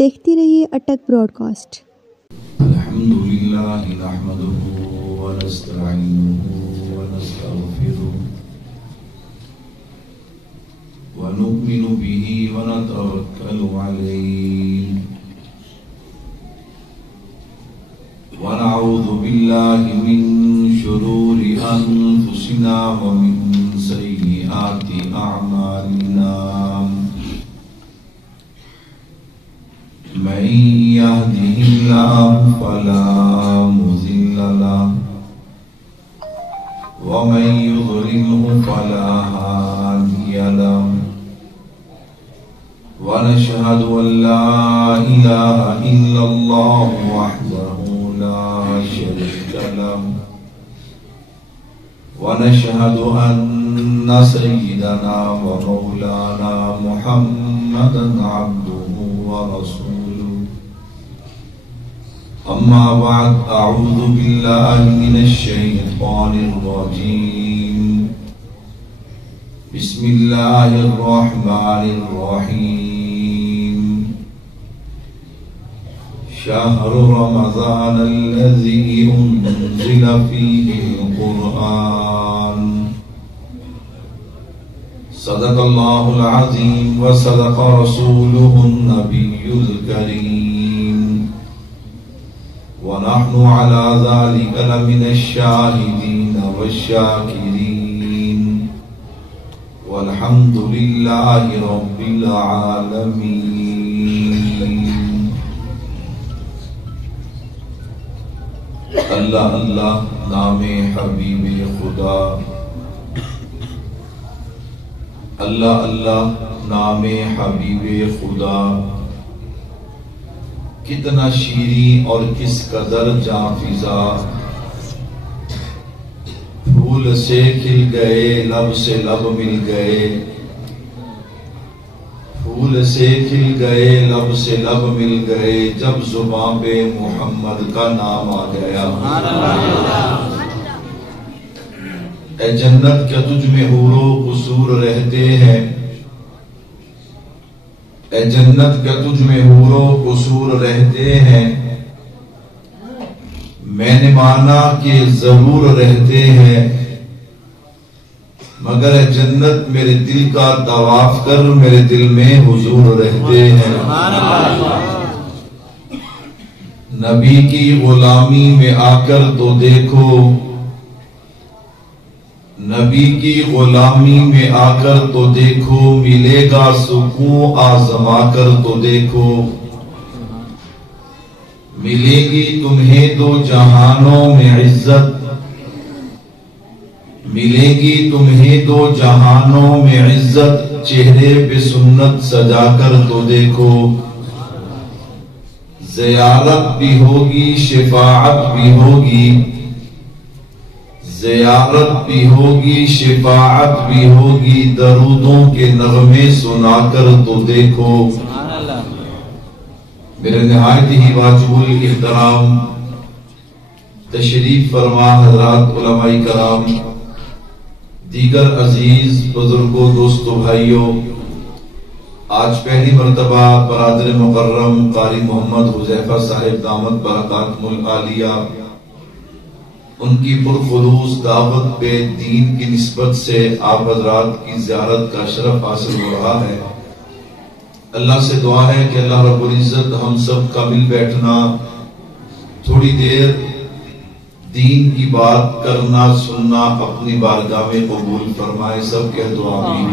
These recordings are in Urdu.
دیکھتے رہیے اٹک براڈ کاسٹ۔ الحمدللہ نحمدہ ونستعینہ ونستغفرہ ونؤمن بہ ونتوکل علیہ ونعوذ باللہ من شرور انفسنا ومن سیئات اعمالنا من يهده الله فلا مضل له ومن يضلله فلا هادي له ونشهد أن لا إله إلا الله وحده لا شريك له ونشهد أن سيدنا ومولانا محمدا عبده ورسوله أما بعد أعوذ بالله من الشيطان الرجيم بسم الله الرحمن الرحيم شهر رمضان الذي أنزل فيه القرآن صدق الله العظيم وصدق رسوله النبي الكريم ونحن على ذلك لمن الشاهدين والشاكرين والحمد لله رب العالمين۔ اللہ اللہ نام حبیب خدا، اللہ اللہ نام حبیب خدا، کتنا شیریں اور کس قدر جاں فضا، پھول سے کھل گئے لب سے لب مل گئے، پھول سے کھل گئے لب سے لب مل گئے، جب زباں پہ محمد کا نام آ گیا۔ اے جنت کیا تجھ میں حور و قصور رہتے ہیں، اے جنت کیا تجھ میں حور و قصور رہتے ہیں، میں نے مانا کہ ضرور رہتے ہیں، مگر اے جنت میرے دل کا طواف کر، میرے دل میں حضور رہتے ہیں۔ نبی کی غلامی میں آ کر تو دیکھو، نبی کی غلامی میں آ کر تو دیکھو، ملے گا سکون آزما کر تو دیکھو، ملے گی تمہیں دو جہانوں میں عزت، ملے گی تمہیں دو جہانوں میں عزت، چہرے پہ سنت سجا کر تو دیکھو، زیارت بھی ہوگی شفاعت بھی ہوگی، زیارت بھی ہوگی شفاعت بھی ہوگی، درودوں کے نغمے سنا کر تو دیکھو۔ میرے نہایت ہی واجب الاحترام تشریف فرما حضرات علماء کرام، دیگر عزیز بزرگوں دوستوں بھائیوں، آج پہلی مرتبہ برادر مکرم قاری محمد حذیفہ صاحب دامت برکاتہم العالیہ ان کی پرخلوص دعوت پہ دین کی نسبت سے آپ حضرات کی زیارت کا شرف حاصل ہو رہا ہے۔ اللہ سے دعا ہے کہ اللہ رب العزت ہم سب کا مل بیٹھنا، تھوڑی دیر دین کی بات کرنا سننا اپنی بارگاہ میں قبول فرمائے، سب کہہ دو آمین۔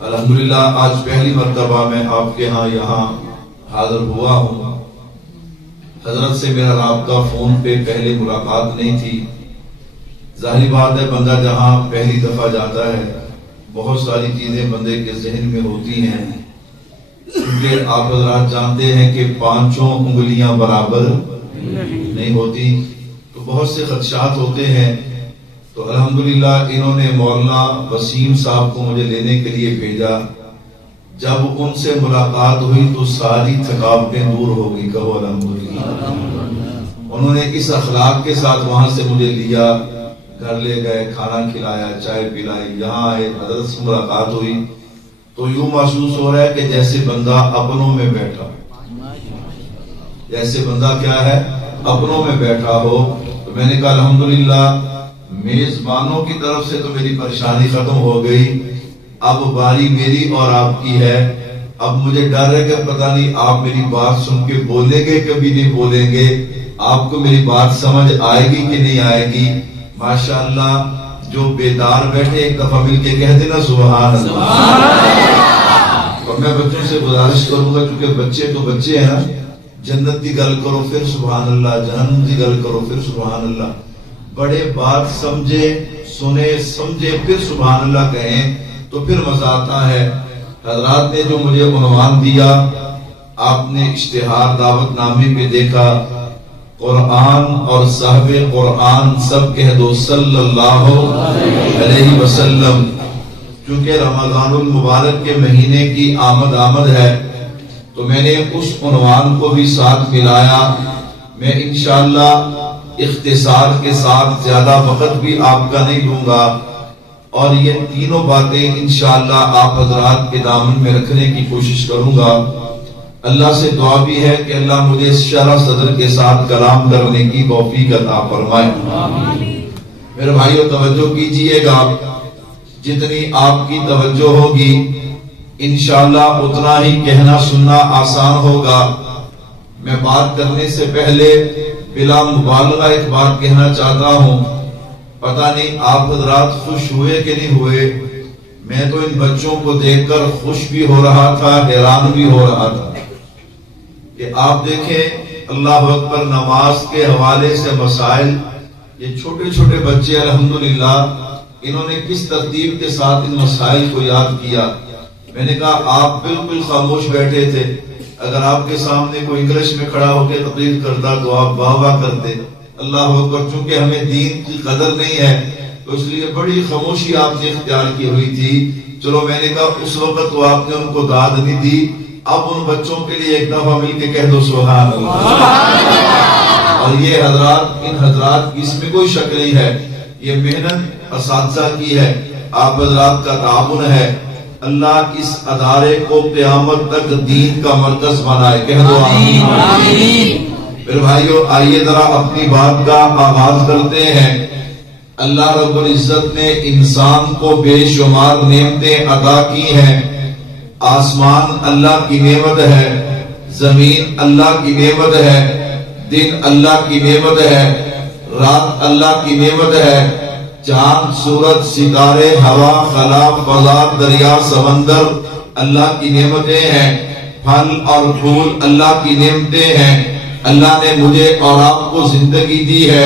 الحمدللہ آج پہلی مرتبہ میں آپ کے ہاں یہاں حاضر ہوا ہوں۔ حضرت سے میرا رابطہ فون پہ پہلے ملاقات نہیں تھی، ظاہری بات ہے بندہ جہاں پہلی دفعہ جاتا ہے بہت ساری چیزیں بندے کے ذہن میں ہوتی ہیں، کیونکہ آپ حضرات جانتے ہیں کہ پانچوں انگلیاں برابر نہیں ہوتی، تو بہت سے خدشات ہوتے ہیں۔ تو الحمدللہ انہوں نے مولانا وسیم صاحب کو مجھے لینے کے لیے بھیجا، جب ان سے ملاقات ہوئی تو ساری تھکاوٹیں دور ہو گئی، کہو الحمدللہ۔ انہوں نے اس اخلاق کے ساتھ وہاں سے مجھے لیا، گھر لے گئے، کھانا کھلایا، چائے پلائی، یہاں آئے، حضرت سے ملاقات ہوئی تو یوں محسوس ہو رہا ہے کہ جیسے بندہ اپنوں میں بیٹھا، جیسے بندہ کیا ہے، اپنوں میں بیٹھا ہو. تو میں نے کہا الحمدللہ میزبانوں کی طرف سے تو میری پریشانی ختم ہو گئی، اب باری میری اور آپ کی ہے. اب مجھے ڈر ہے کہ پتہ نہیں آپ میری بات سن کے بولیں گے کبھی نہیں بولیں گے، آپ کو میری بات سمجھ آئے گی کہ نہیں آئے گی. ماشاءاللہ جو بیدار بیٹھے ایک دفعہ مل کے کہہ دینا سبحان اللہ. اور میں بچوں سے گزارش کروں گا چونکہ بچے تو بچے ہیں نا، جنت کی گل کرو پھر سبحان اللہ، جہنم کی گل کرو پھر سبحان اللہ. بڑے بات سمجھے سنے سمجھے پھر سبحان اللہ کہیں تو پھر مزہ آتا ہے. حضرات نے جو مجھے عنوان دیا، آپ نے اشتہار دعوت نامے پہ دیکھا، قرآن اور صاحب قرآن سب کہہ دو صلی اللہ علیہ وسلم. چونکہ رمضان المبارک کے مہینے کی آمد ہے تو میں نے اس عنوان کو بھی ساتھ ملایا. میں انشاءاللہ اختصار کے ساتھ زیادہ وقت بھی آپ کا نہیں لوں گا، اور یہ تینوں باتیں انشاءاللہ آپ حضرات کے دامن میں رکھنے کی کوشش کروں گا. اللہ سے دعا بھی ہے کہ اللہ مجھے شرح صدر کے ساتھ کلام کرنے کی توفیق عطا فرمائے. میرے بھائیو توجہ کیجئے گا، جتنی آپ کی توجہ ہوگی انشاءاللہ اتنا ہی کہنا سننا آسان ہوگا. میں بات کرنے سے پہلے بلا مبالغہ ایک بات کہنا چاہتا ہوں، پتہ نہیں آپ حضرات خوش ہوئے کہ نہیں ہوئے. میں تو ان بچوں کو دیکھ کر خوش بھی ہو رہا تھا، حیران بھی ہو رہا تھا کہ آپ دیکھیں اللہ اکبر، نماز کے حوالے سے مسائل، یہ چھوٹے چھوٹے بچے الحمدللہ انہوں نے کس ترتیب کے ساتھ ان مسائل کو یاد کیا. میں نے کہا آپ بالکل خاموش بیٹھے تھے، اگر آپ کے سامنے کوئی انگلش میں کھڑا ہو کے تقریر کرتا تو آپ واہ واہ کرتے. اللہ اکبر، چونکہ ہمیں دین کی قدر نہیں ہے تو اس لیے بڑی خاموشی آپ نے اختیار کی ہوئی تھی. چلو میں نے کہا اس وقت تو آپ نے ان کو داد نہیں دی، اب ان بچوں کے لیے ایک دفعہ مل کے کہہ دو سبحان اللہ. اور یہ حضرات، ان حضرات کی اس میں کوئی شک نہیں ہے، یہ محنت اساتذہ کی ہے، آپ حضرات کا تعاون ہے. اللہ اس ادارے کو قیامت تک دین کا مرکز بنائے، کہہ دو آمین. پھر بھائیو آئیے ذرا اپنی بات کا آغاز کرتے ہیں. اللہ رب العزت نے انسان کو بے شمار نعمتیں عطا کی ہیں. آسمان اللہ کی نعمت ہے، زمین اللہ کی نعمت ہے، دن اللہ کی نعمت ہے، رات اللہ کی نعمت ہے، چاند سورج ستارے ہوا خلا فضا دریا سمندر اللہ کی نعمتیں ہیں، پھل اور پھول اللہ کی نعمتیں ہیں. اللہ نے مجھے اور آپ کو زندگی دی ہے،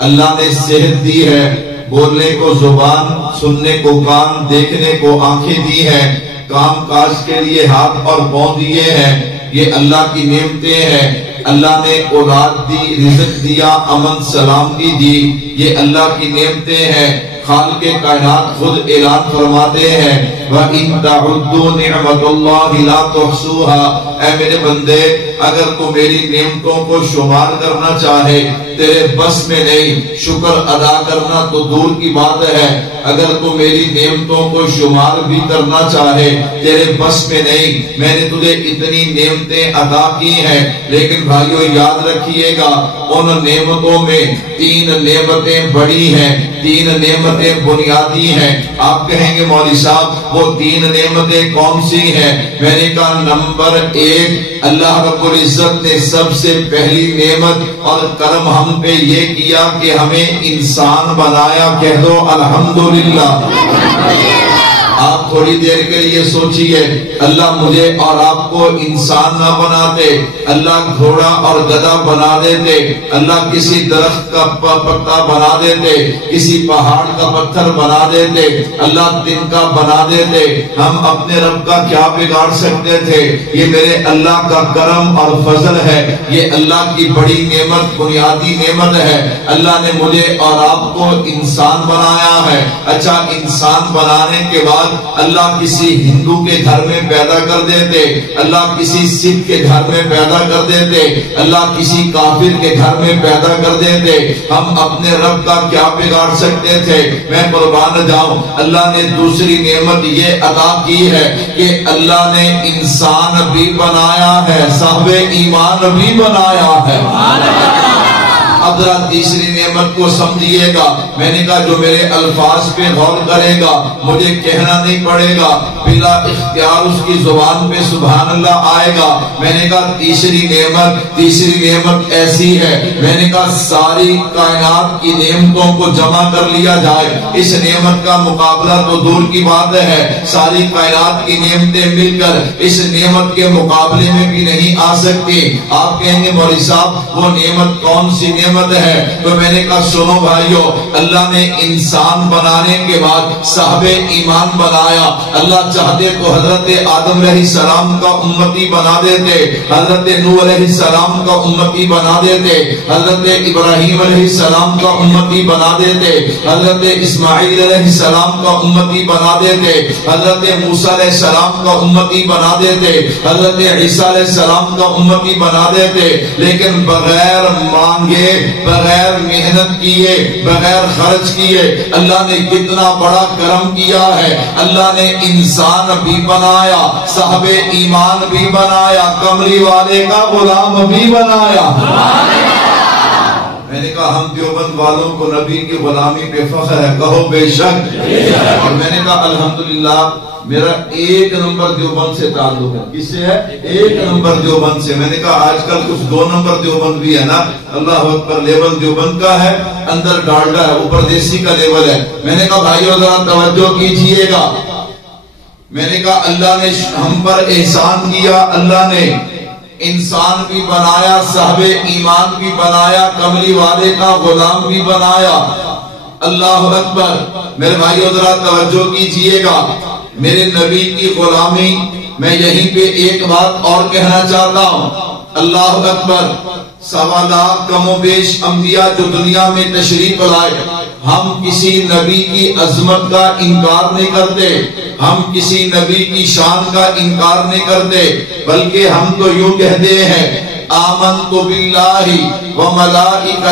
اللہ نے صحت دی ہے، بولنے کو زبان، سننے کو کان، دیکھنے کو آنکھیں دی ہیں، کام کاج کے لیے ہاتھ اور پاؤں دیے ہیں، یہ اللہ کی نعمتیں ہیں. اللہ نے اولاد دی، رزق دیا، امن سلامتی دی، یہ اللہ کی نعمتیں ہیں. خالق کائنات خود اعلان فرماتے ہیں وَإِن تَعُدُّوا نِعْمَةَ اللَّهِ لَا تُحْصُوهَا. اے میرے بندے اگر تو میری نعمتوں کو شمار کرنا چاہے تیرے بس میں نہیں، شکر ادا کرنا تو دور کی بات ہے. اگر تو میری نعمتوں کو شمار بھی کرنا چاہے تیرے بس میں نہیں. میں نے تجھے اتنی نعمتیں عطا کی ہیں، لیکن بھائیو یاد رکھیے گا ان نعمتوں میں تین نعمتیں بڑی ہیں، تین نعمتیں بنیادی ہیں. آپ کہیں گے مولوی صاحب وہ تین نعمتیں کون سی ہیں؟ میں نے کہا نمبر ایک، اللہ رب العزت نے سب سے پہلی نعمت اور کرم ہم پہ یہ کیا کہ ہمیں انسان بنایا. کہہ دو الحمدللہ. آپ تھوڑی دیر کے لیے سوچئے اللہ مجھے اور آپ کو انسان نہ بناتے، اللہ گھوڑا اور گدھا بنا دیتے، اللہ کسی درخت کا پتا بنا دیتے، کسی پہاڑ کا پتھر بنا دیتے، اللہ دن کا بنا دیتے، ہم اپنے رب کا کیا بگاڑ سکتے تھے؟ یہ میرے اللہ کا کرم اور فضل ہے، یہ اللہ کی بڑی نعمت، بنیادی نعمت ہے. اللہ نے مجھے اور آپ کو انسان بنایا ہے. اچھا انسان بنانے کے بعد اللہ کسی ہندو کے گھر میں پیدا کر دیتے، اللہ کسی سکھ کے گھر میں پیدا کر دیتے، اللہ کسی کافر کے گھر میں پیدا کر دیتے، ہم اپنے رب کا کیا بگاڑ سکتے تھے؟ میں قربان جاؤں، اللہ نے دوسری نعمت یہ عطا کی ہے کہ اللہ نے انسان بھی بنایا ہے، صاحب ایمان بھی بنایا ہے۔ اب ذرا تیسری نعمت کو سمجھیے گا، میں نے کہا جو میرے الفاظ پہ غور کرے گا مجھے کہنا نہیں پڑے گا، بلا اختیار اس کی زبان پہ سبحان اللہ آئے گا۔ میں نے کہا تیسری نعمت ایسی ہے، میں نے کہا ساری کائنات کی نعمتوں کو جمع کر لیا جائے، اس نعمت کا مقابلہ تو دور کی بات ہے، ساری کائنات کی نعمتیں مل کر اس نعمت کے مقابلے میں بھی نہیں آ سکتی۔ آپ کہیں گے مولوی صاحب وہ نعمت کون سی نعمت ہے؟ تو میں نے کہا سنو بھائیو، اللہ نے انسان بنانے کے بعد صاحب ایمان بنایا۔ اللہ چاہتے تو حضرت آدم علیہ السلام کا امتی بنا دیتے، حضرت نوح علیہ السلام کا امتی بنا دیتے، حضرت ابراہیم علیہ السلام کا امتی بنا دیتے، حضرت اسماعیل علیہ السلام کا امتی بنا دیتے، حضرت موسیٰ علیہ السلام کا امتی بنا دیتے، حضرت عیسیٰ علیہ السلام کا امتی بنا دیتے، لیکن بغیر مانگے، بغیر محنت کیے، بغیر خرچ کیے اللہ نے کتنا بڑا کرم کیا ہے۔ اللہ نے انسان بھی بنایا، صاحب ایمان بھی بنایا، کملی والے کا غلام بھی بنایا۔ میں نے کہا ہم دیوبند والوں کو نبی کی غلامی پہ فخر ہے، کہو بے شک۔ اور میں نے کہا الحمدللہ میرا 1 نمبر دیوبند سے تعلق ہے۔ کس سے ہے؟ 1 نمبر دیوبند سے۔ میں نے کہا آج کل کچھ 2 نمبر دیوبند بھی ہے نا، اللہ اکبر، لیول دیوبند کا ہے، اندر ڈالڈا ہے، اوپر دیسی کا لیول ہے۔ میں نے کہا بھائیو ذرا توجہ کیجئے گا، میں نے کہا اللہ نے ہم پر احسان کیا، اللہ نے انسان بھی بنایا، صاحب ایمان بھی بنایا، کملی والے کا غلام بھی بنایا۔ اللہ اکبر۔ میرے بھائیو ذرا توجہ کیجئے گا، میرے نبی کی غلامی میں یہیں پہ ایک بات اور کہنا چاہتا ہوں۔ اللہ اکبر۔ 1.25 لاکھ کم و بیش انبیاء جو دنیا میں تشریف لائے، ہم کسی نبی کی عظمت کا انکار نہیں کرتے، ہم کسی نبی کی شان کا انکار نہیں کرتے، بلکہ ہم تو یوں کہتے ہیں آمنت باللہ وملائکتہ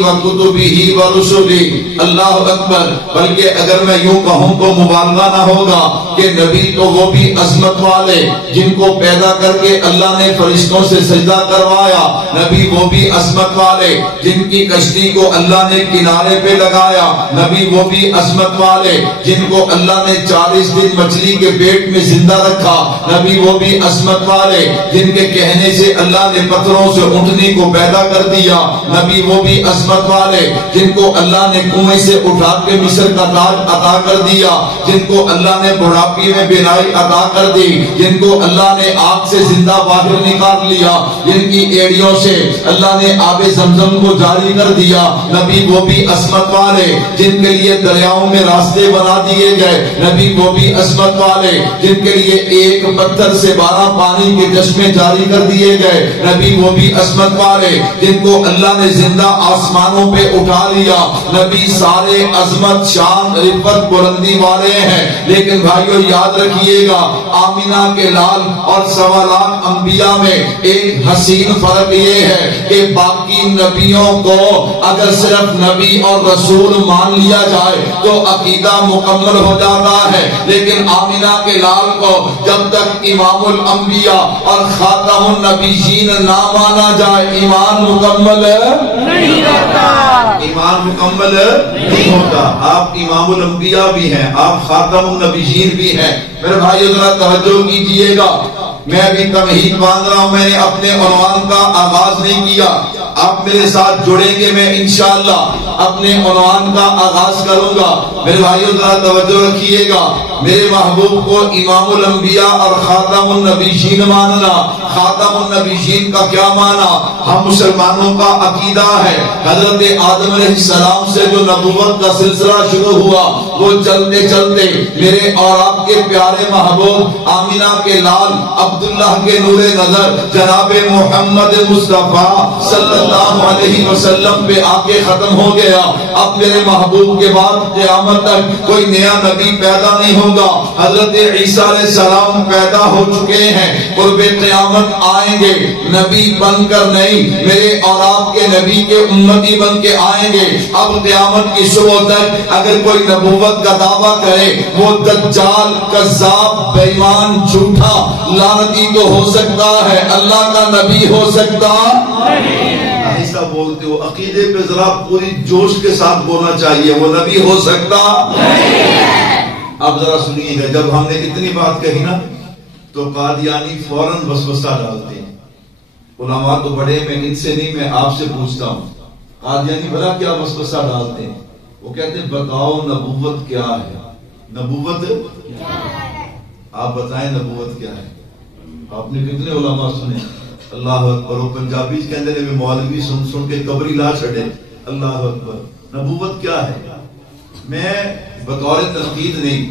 وکتبہ ورسلہ۔ اللہ اکبر۔ بلکہ اگر میں یوں کہوں تو مبالغہ نہ ہوگا کہ نبی تو وہ بھی عظمت والے جن کو پیدا کر کے اللہ نے فرشتوں سے سجدہ کروایا، نبی وہ بھی عظمت والے جن کی کشتی کو اللہ نے کنارے پہ لگایا، نبی وہ بھی عظمت والے جن کو اللہ نے 40 دن مچھلی کے پیٹ میں زندہ رکھا، نبی وہ بھی عظمت والے جن کے کہنے سے اللہ نے پتھروں سے اونٹنی کو پیدا کر دیا، نبی وہ بھی عظمت والے جن کو اللہ نے کنویں سے اٹھا کے مصر کا تاج عطا کر دیا، جن کو اللہ نے بڑھاپے میں بینائی عطا کر دی، جن کو اللہ نے آگ سے زندہ باہر نکال لیا، جن کی ایڑیوں سے اللہ نے آب زمزم کو جاری کر دیا، نبی وہ بھی عظمت والے جن کے لیے دریاؤں میں راستے بنا دیے گئے، نبی وہ بھی عظمت والے جن کے لیے ایک پتھر سے 12 پانی کے چشمے جاری کر دیے گئے، نبی وہ بھی عظمت والے جن کو اللہ نے زندہ آسمانوں پہ اٹھا لیا، نبی سارے عظمت، شان، رفعت، بلندی والے ہیں۔ لیکن بھائیو یاد رکھیے گا، آمینہ کے لال اور 1.25 لاکھ انبیاء میں ایک حسین فرق یہ ہے کہ باقی نبیوں کو اگر صرف نبی اور رسول مان لیا جائے تو عقیدہ مکمل ہو جاتا ہے، لیکن آمینہ کے لال کو جب تک امام الانبیاء اور خاتم النبیین نہ مانا جائے ایمان مکمل نہیں ہوتا، ایمان مکمل نہیں ہوتا۔ آپ امام الانبیاء بھی ہیں، آپ خاتم النبیین بھی ہیں۔ میرے بھائی ذرا توجہ کیجئے گا، میں ابھی تمہید باندھ رہا ہوں، میں نے اپنے عنوان کا آغاز نہیں کیا، آپ میرے ساتھ جڑیں گے، میں انشاءاللہ اپنے عنوان کا آغاز کروں گا۔ میرے بھائیو ذرا توجہ رکھیے گا، میرے محبوب کو امام الانبیاء اور خاتم النبیین ماننا، خاتم النبیین کا کیا مانا؟ ہم مسلمانوں کا عقیدہ ہے حضرت آدم علیہ السلام سے جو نبوت کا سلسلہ شروع ہوا وہ چلتے چلتے میرے اور آپ کے پیارے محبوب آمینہ کے لال عبداللہ کے نور نظر جناب محمد مصطفیٰ صلی اللہ علیہ وسلم پہ آ کے ختم ہو گیا. اب میرے محبوب کے بعد قیامت تک کوئی نیا نبی پیدا نہیں ہوگا. حضرت عیسیٰ علیہ السلام پیدا ہو چکے ہیں, قرب قیامت آئیں گے, نبی بن کر نہیں, میرے اور آپ کے نبی کے امتی بن کے آئیں گے. اب قیامت کی صبح تک اگر کوئی نبوت کا دعویٰ کرے وہ دجال, کذاب, بےایمان, جھوٹا, لعنتی تو ہو سکتا ہے, اللہ کا نبی ہو سکتا ایسا بولتے ہو. عقیدے پہ ذرا پوری جوش کے ساتھ بولنا چاہیے, وہ نبی ہو سکتا. اب ذرا سنیے گا, جب ہم نے اتنی بات کہی نا تو قادیانی فوراً وسوسہ ڈالتے ہیں. علماء تو بڑے, میں ان سے نہیں, میں آپ سے پوچھتا ہوں, قادیانی بڑا کیا وسوسہ ڈالتے ہیں؟ وہ کہتے ہیں بتاؤ نبوت کیا ہے. نبوت آپ بتائیں نبوت کیا ہے. آپ نے کتنے علماء سنے؟ اللہ اکبر. وہ پنجابی کے اندر میں مولوی سن سن کے قبری لا چھڑے. اللہ اکبر. نبوت کیا ہے؟ میں بطور تنقید نہیں,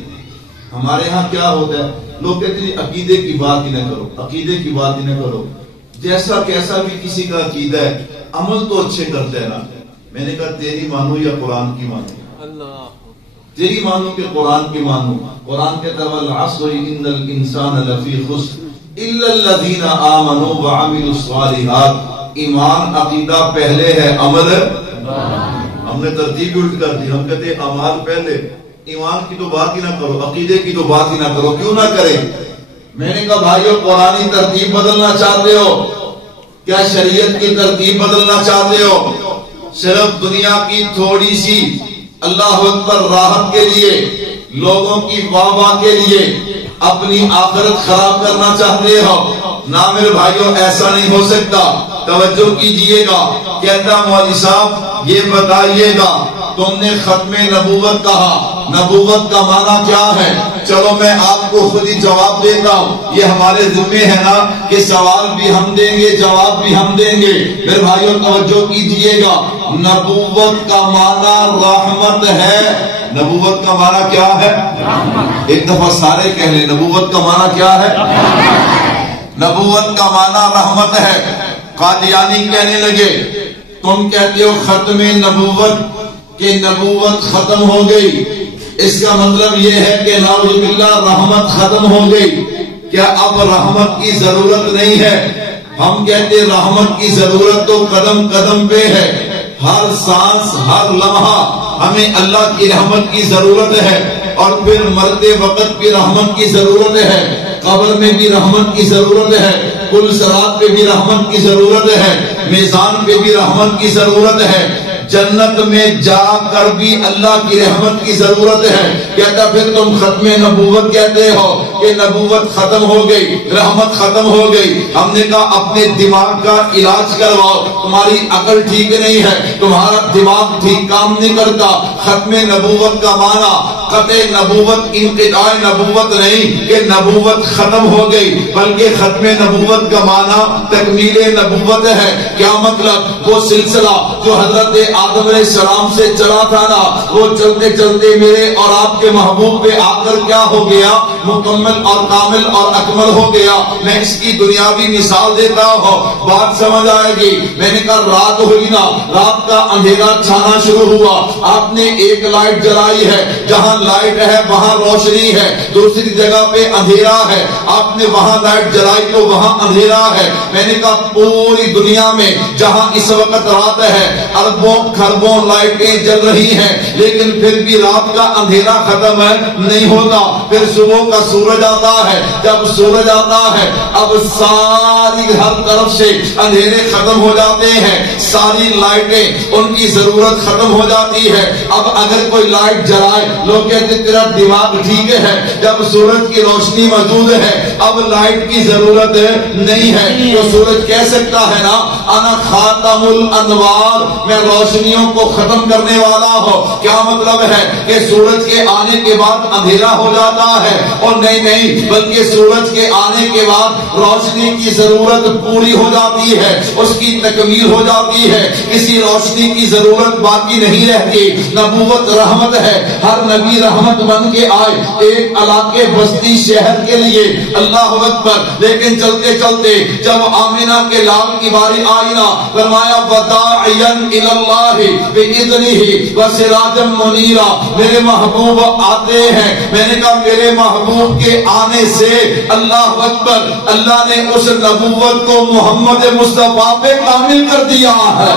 ہمارے ہاں کیا ہوتا ہے, لوگ کہتے ہیں عقیدے کی بات ہی نہ کرو, عقیدے کی بات ہی نہ کرو. جیسا کیسا بھی کسی کا عقیدہ ہے, عمل تو اچھے کرتے ہیں نا. میں نے کہا تیری مانو یا قرآن کی مانو. تیری مانو کہ قرآن کی مانو. قرآن کہتا ہے والعصر ان الانسان لفی خسر الا الذین آمنوا وعملوا الصالحات. ایمان عقیدہ پہلے ہے, عمل ہم نے ترتیب الٹ کر دی. ہم کہتے ہیں اعمال پہلے, ایمان کی تو بات ہی نہ کرو, عقیدے کی تو بات ہی نہ کرو. کیوں نہ کرے؟ میں نے کہا بھائیو قرآنی ترتیب بدلنا چاہتے ہو کیا؟ شریعت کی ترتیب بدلنا چاہتے ہو؟ صرف دنیا کی تھوڑی سی اللہ اکبر راحت کے لیے, لوگوں کی واہ واہ کے لیے اپنی آخرت خراب کرنا چاہتے ہو؟ نہ میرے بھائیو, ایسا نہیں ہو سکتا. توجہ کیجئے گا. کہتا مولوی صاحب یہ بتائیے گا, تم نے ختم نبوت کہا, نبوت کا معنی کیا ہے؟ چلو میں آپ کو خود ہی جواب دیتا ہوں. یہ ہمارے ذمہ ہے نا کہ سوال بھی ہم دیں گے, جواب بھی ہم دیں گے. میرے بھائیوں توجہ کیجئے گا. نبوت کا معنی رحمت ہے. نبوت کا معنی کیا ہے؟ ایک دفعہ سارے کہہ لیں, نبوت کا معنی کیا ہے؟ نبوت کا معنی رحمت ہے. قادیانی کہنے لگے تم کہتے ہو ختم نبوت کہ نبوت ختم ہو گئی, اس کا مطلب یہ ہے کہ نعوذ باللہ رحمت ختم ہو گئی. کیا اب رحمت کی ضرورت نہیں ہے؟ ہم کہتے رحمت کی ضرورت تو قدم قدم پہ ہے, ہر سانس ہر لمحہ ہمیں اللہ کی رحمت کی ضرورت ہے. اور پھر مرتے وقت بھی رحمت کی ضرورت ہے, قبر میں بھی رحمت کی ضرورت ہے, کل صراط پہ بھی رحمت کی ضرورت ہے, میزان پہ بھی رحمت کی ضرورت ہے, جنت میں جا کر بھی اللہ کی رحمت کی ضرورت ہے. کہتا پھر تم ختم نبوت کہتے ہو کہ نبوت ختم ہو گئی, رحمت ختم ہو گئی. ہم نے کہا اپنے دماغ کا علاج کرواؤ, تمہاری عقل ٹھیک نہیں ہے, تمہارا دماغ ٹھیک کام نہیں کرتا. ختم نبوت کا معنی قطع نبوت, انقطاع نبوت نہیں کہ نبوت ختم ہو گئی, بلکہ ختم نبوت کا معنی تکمیل نبوت ہے. کیا مطلب؟ وہ سلسلہ جو حضرت آدم علیہ السلام سے چلا تھا نا, وہ چلتے چلتے میرے اور آپ کے محبوب پہ آ کر کیا ہو گیا؟ مکمل اور کامل اور اکمل ہو گیا. میں اس کی دنیاوی مثال دیتا ہوں, بات سمجھ آئے گی. میں نے کہا رات ہوئی نا, رات کا اندھیرا چھانا شروع ہوا, آپ نے ایک لائٹ جلائی ہے, جہاں لائٹ ہے وہاں روشنی ہے, دوسری جگہ پہ اندھیرا ہے, آپ نے وہاں لائٹ جلائی تو وہاں اندھیرا ہے. میں نے کہا پوری دنیا میں جہاں اس وقت رات ہے, اربوں خربوں لائٹیں جل رہی ہیں, لیکن پھر بھی رات کا اندھیرا ختم نہیں ہوتا. پھر صبح کا سورج آتا ہے, جب سورج آتا ہے اب ساری ہر طرف سے اندھیرے ختم ہو جاتے ہیں, ساری لائٹیں ان کی ضرورت ختم ہو جاتی ہے. اب اگر کوئی لائٹ جلائے, لوگ کہتے تیرا دماغ ٹھیک ہے, جب سورج کی روشنی موجود ہے اب لائٹ کی ضرورت نہیں ہے. تو سورج کہہ سکتا ہے نا انا خاتم الانوار, میں روشنیوں کو ختم کرنے والا ہوں. کیا مطلب ہے کہ سورج کے آنے کے بعد اندھیرا ہو جاتا ہے؟ اور نہیں, بلکہ سورج کے آنے کے بعد روشنی کی ضرورت پوری ہو جاتی ہے, اس کی تکمیل ہو جاتی ہے, کسی روشنی کی ضرورت باقی نہیں رہتی. نبوت رحمت ہے, ہر نبی رحمت بن کے آئے ایک علاقے بستی شہر کے لیے, اللہ اکبر. لیکن چلتے چلتے جب آمینہ کے لال کی باری آئینہ فرمایا وداعیا الی اللہ باذنہ وسراجا منیرا، میرے محبوب آتے ہیں. میں نے کہا میرے محبوب کے آنے سے اللہ اکبر، اللہ نے اس نبوت کو محمد مصطفیٰ پہ کامل کر دیا ہے.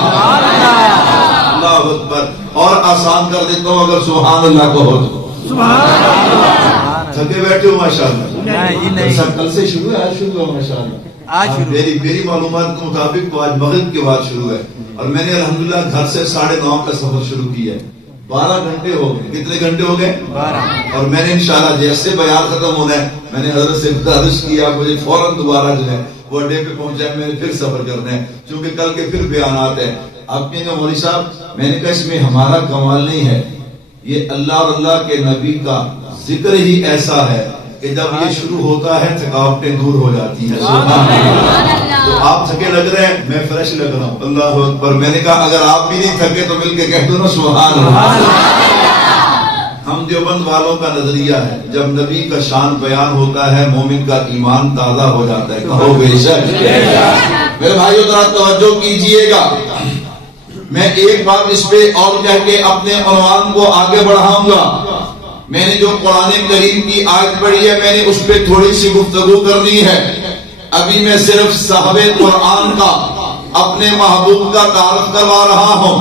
اللہ اکبر. اور آسان کر دیتا ہوں اگر سبحان اللہ کہو تو. تھکے بیٹھے ہو ماشاءاللہ؟ کل سے شروع ہے، آج شروع ہے ماشاءاللہ. میری معلومات کے مطابق تو آج مغرب کے بعد شروع ہے، اور میں نے الحمدللہ گھر سے 9:30 کا سفر شروع کیا ہے. 12 گھنٹے ہو گئے. کتنے گھنٹے ہو گئے؟ 12. اور میں نے انشاءاللہ جیسے بیان ختم ہونا ہے میں نے حضرت سے گزارش کیا مجھے فوراً دوبارہ جو ہے وہ اڈے پہ پہنچا ہے، میں نے پھر سفر کرنا ہے چونکہ کل کے پھر بیانات ہیں. آپ کہیں گے مولوی صاحب میں نے کہا اس میں ہمارا کمال نہیں ہے، یہ اللہ اور اللہ کے نبی کا ذکر ہی ایسا ہے کہ جب یہ شروع ہوتا ہے تھکاوٹیں دور ہو جاتی ہیں. تو آپ تھکے لگ رہے ہیں، میں فریش لگ رہا ہوں. اللہ اکبر. میں نے کہا اگر آپ بھی نہیں تھکے تو مل کے کہہ دو نا سبحان اللہ. ہم دیوبند والوں کا نظریہ ہے جب نبی کا شان بیان ہوتا ہے مومن کا ایمان تازہ ہو جاتا ہے. کہو بے شک. میرے بھائیو ذرا توجہ کیجئے گا، میں ایک بات اس پہ اور کہہ کے اپنے عنوان کو آگے بڑھاؤں گا. میں نے جو قرآن کریم کی آیت پڑھی ہے میں نے اس پہ تھوڑی سی گفتگو کرنی ہے. ابھی میں صرف صاحب قرآن کا اپنے محبوب کا تعارف کروا رہا ہوں.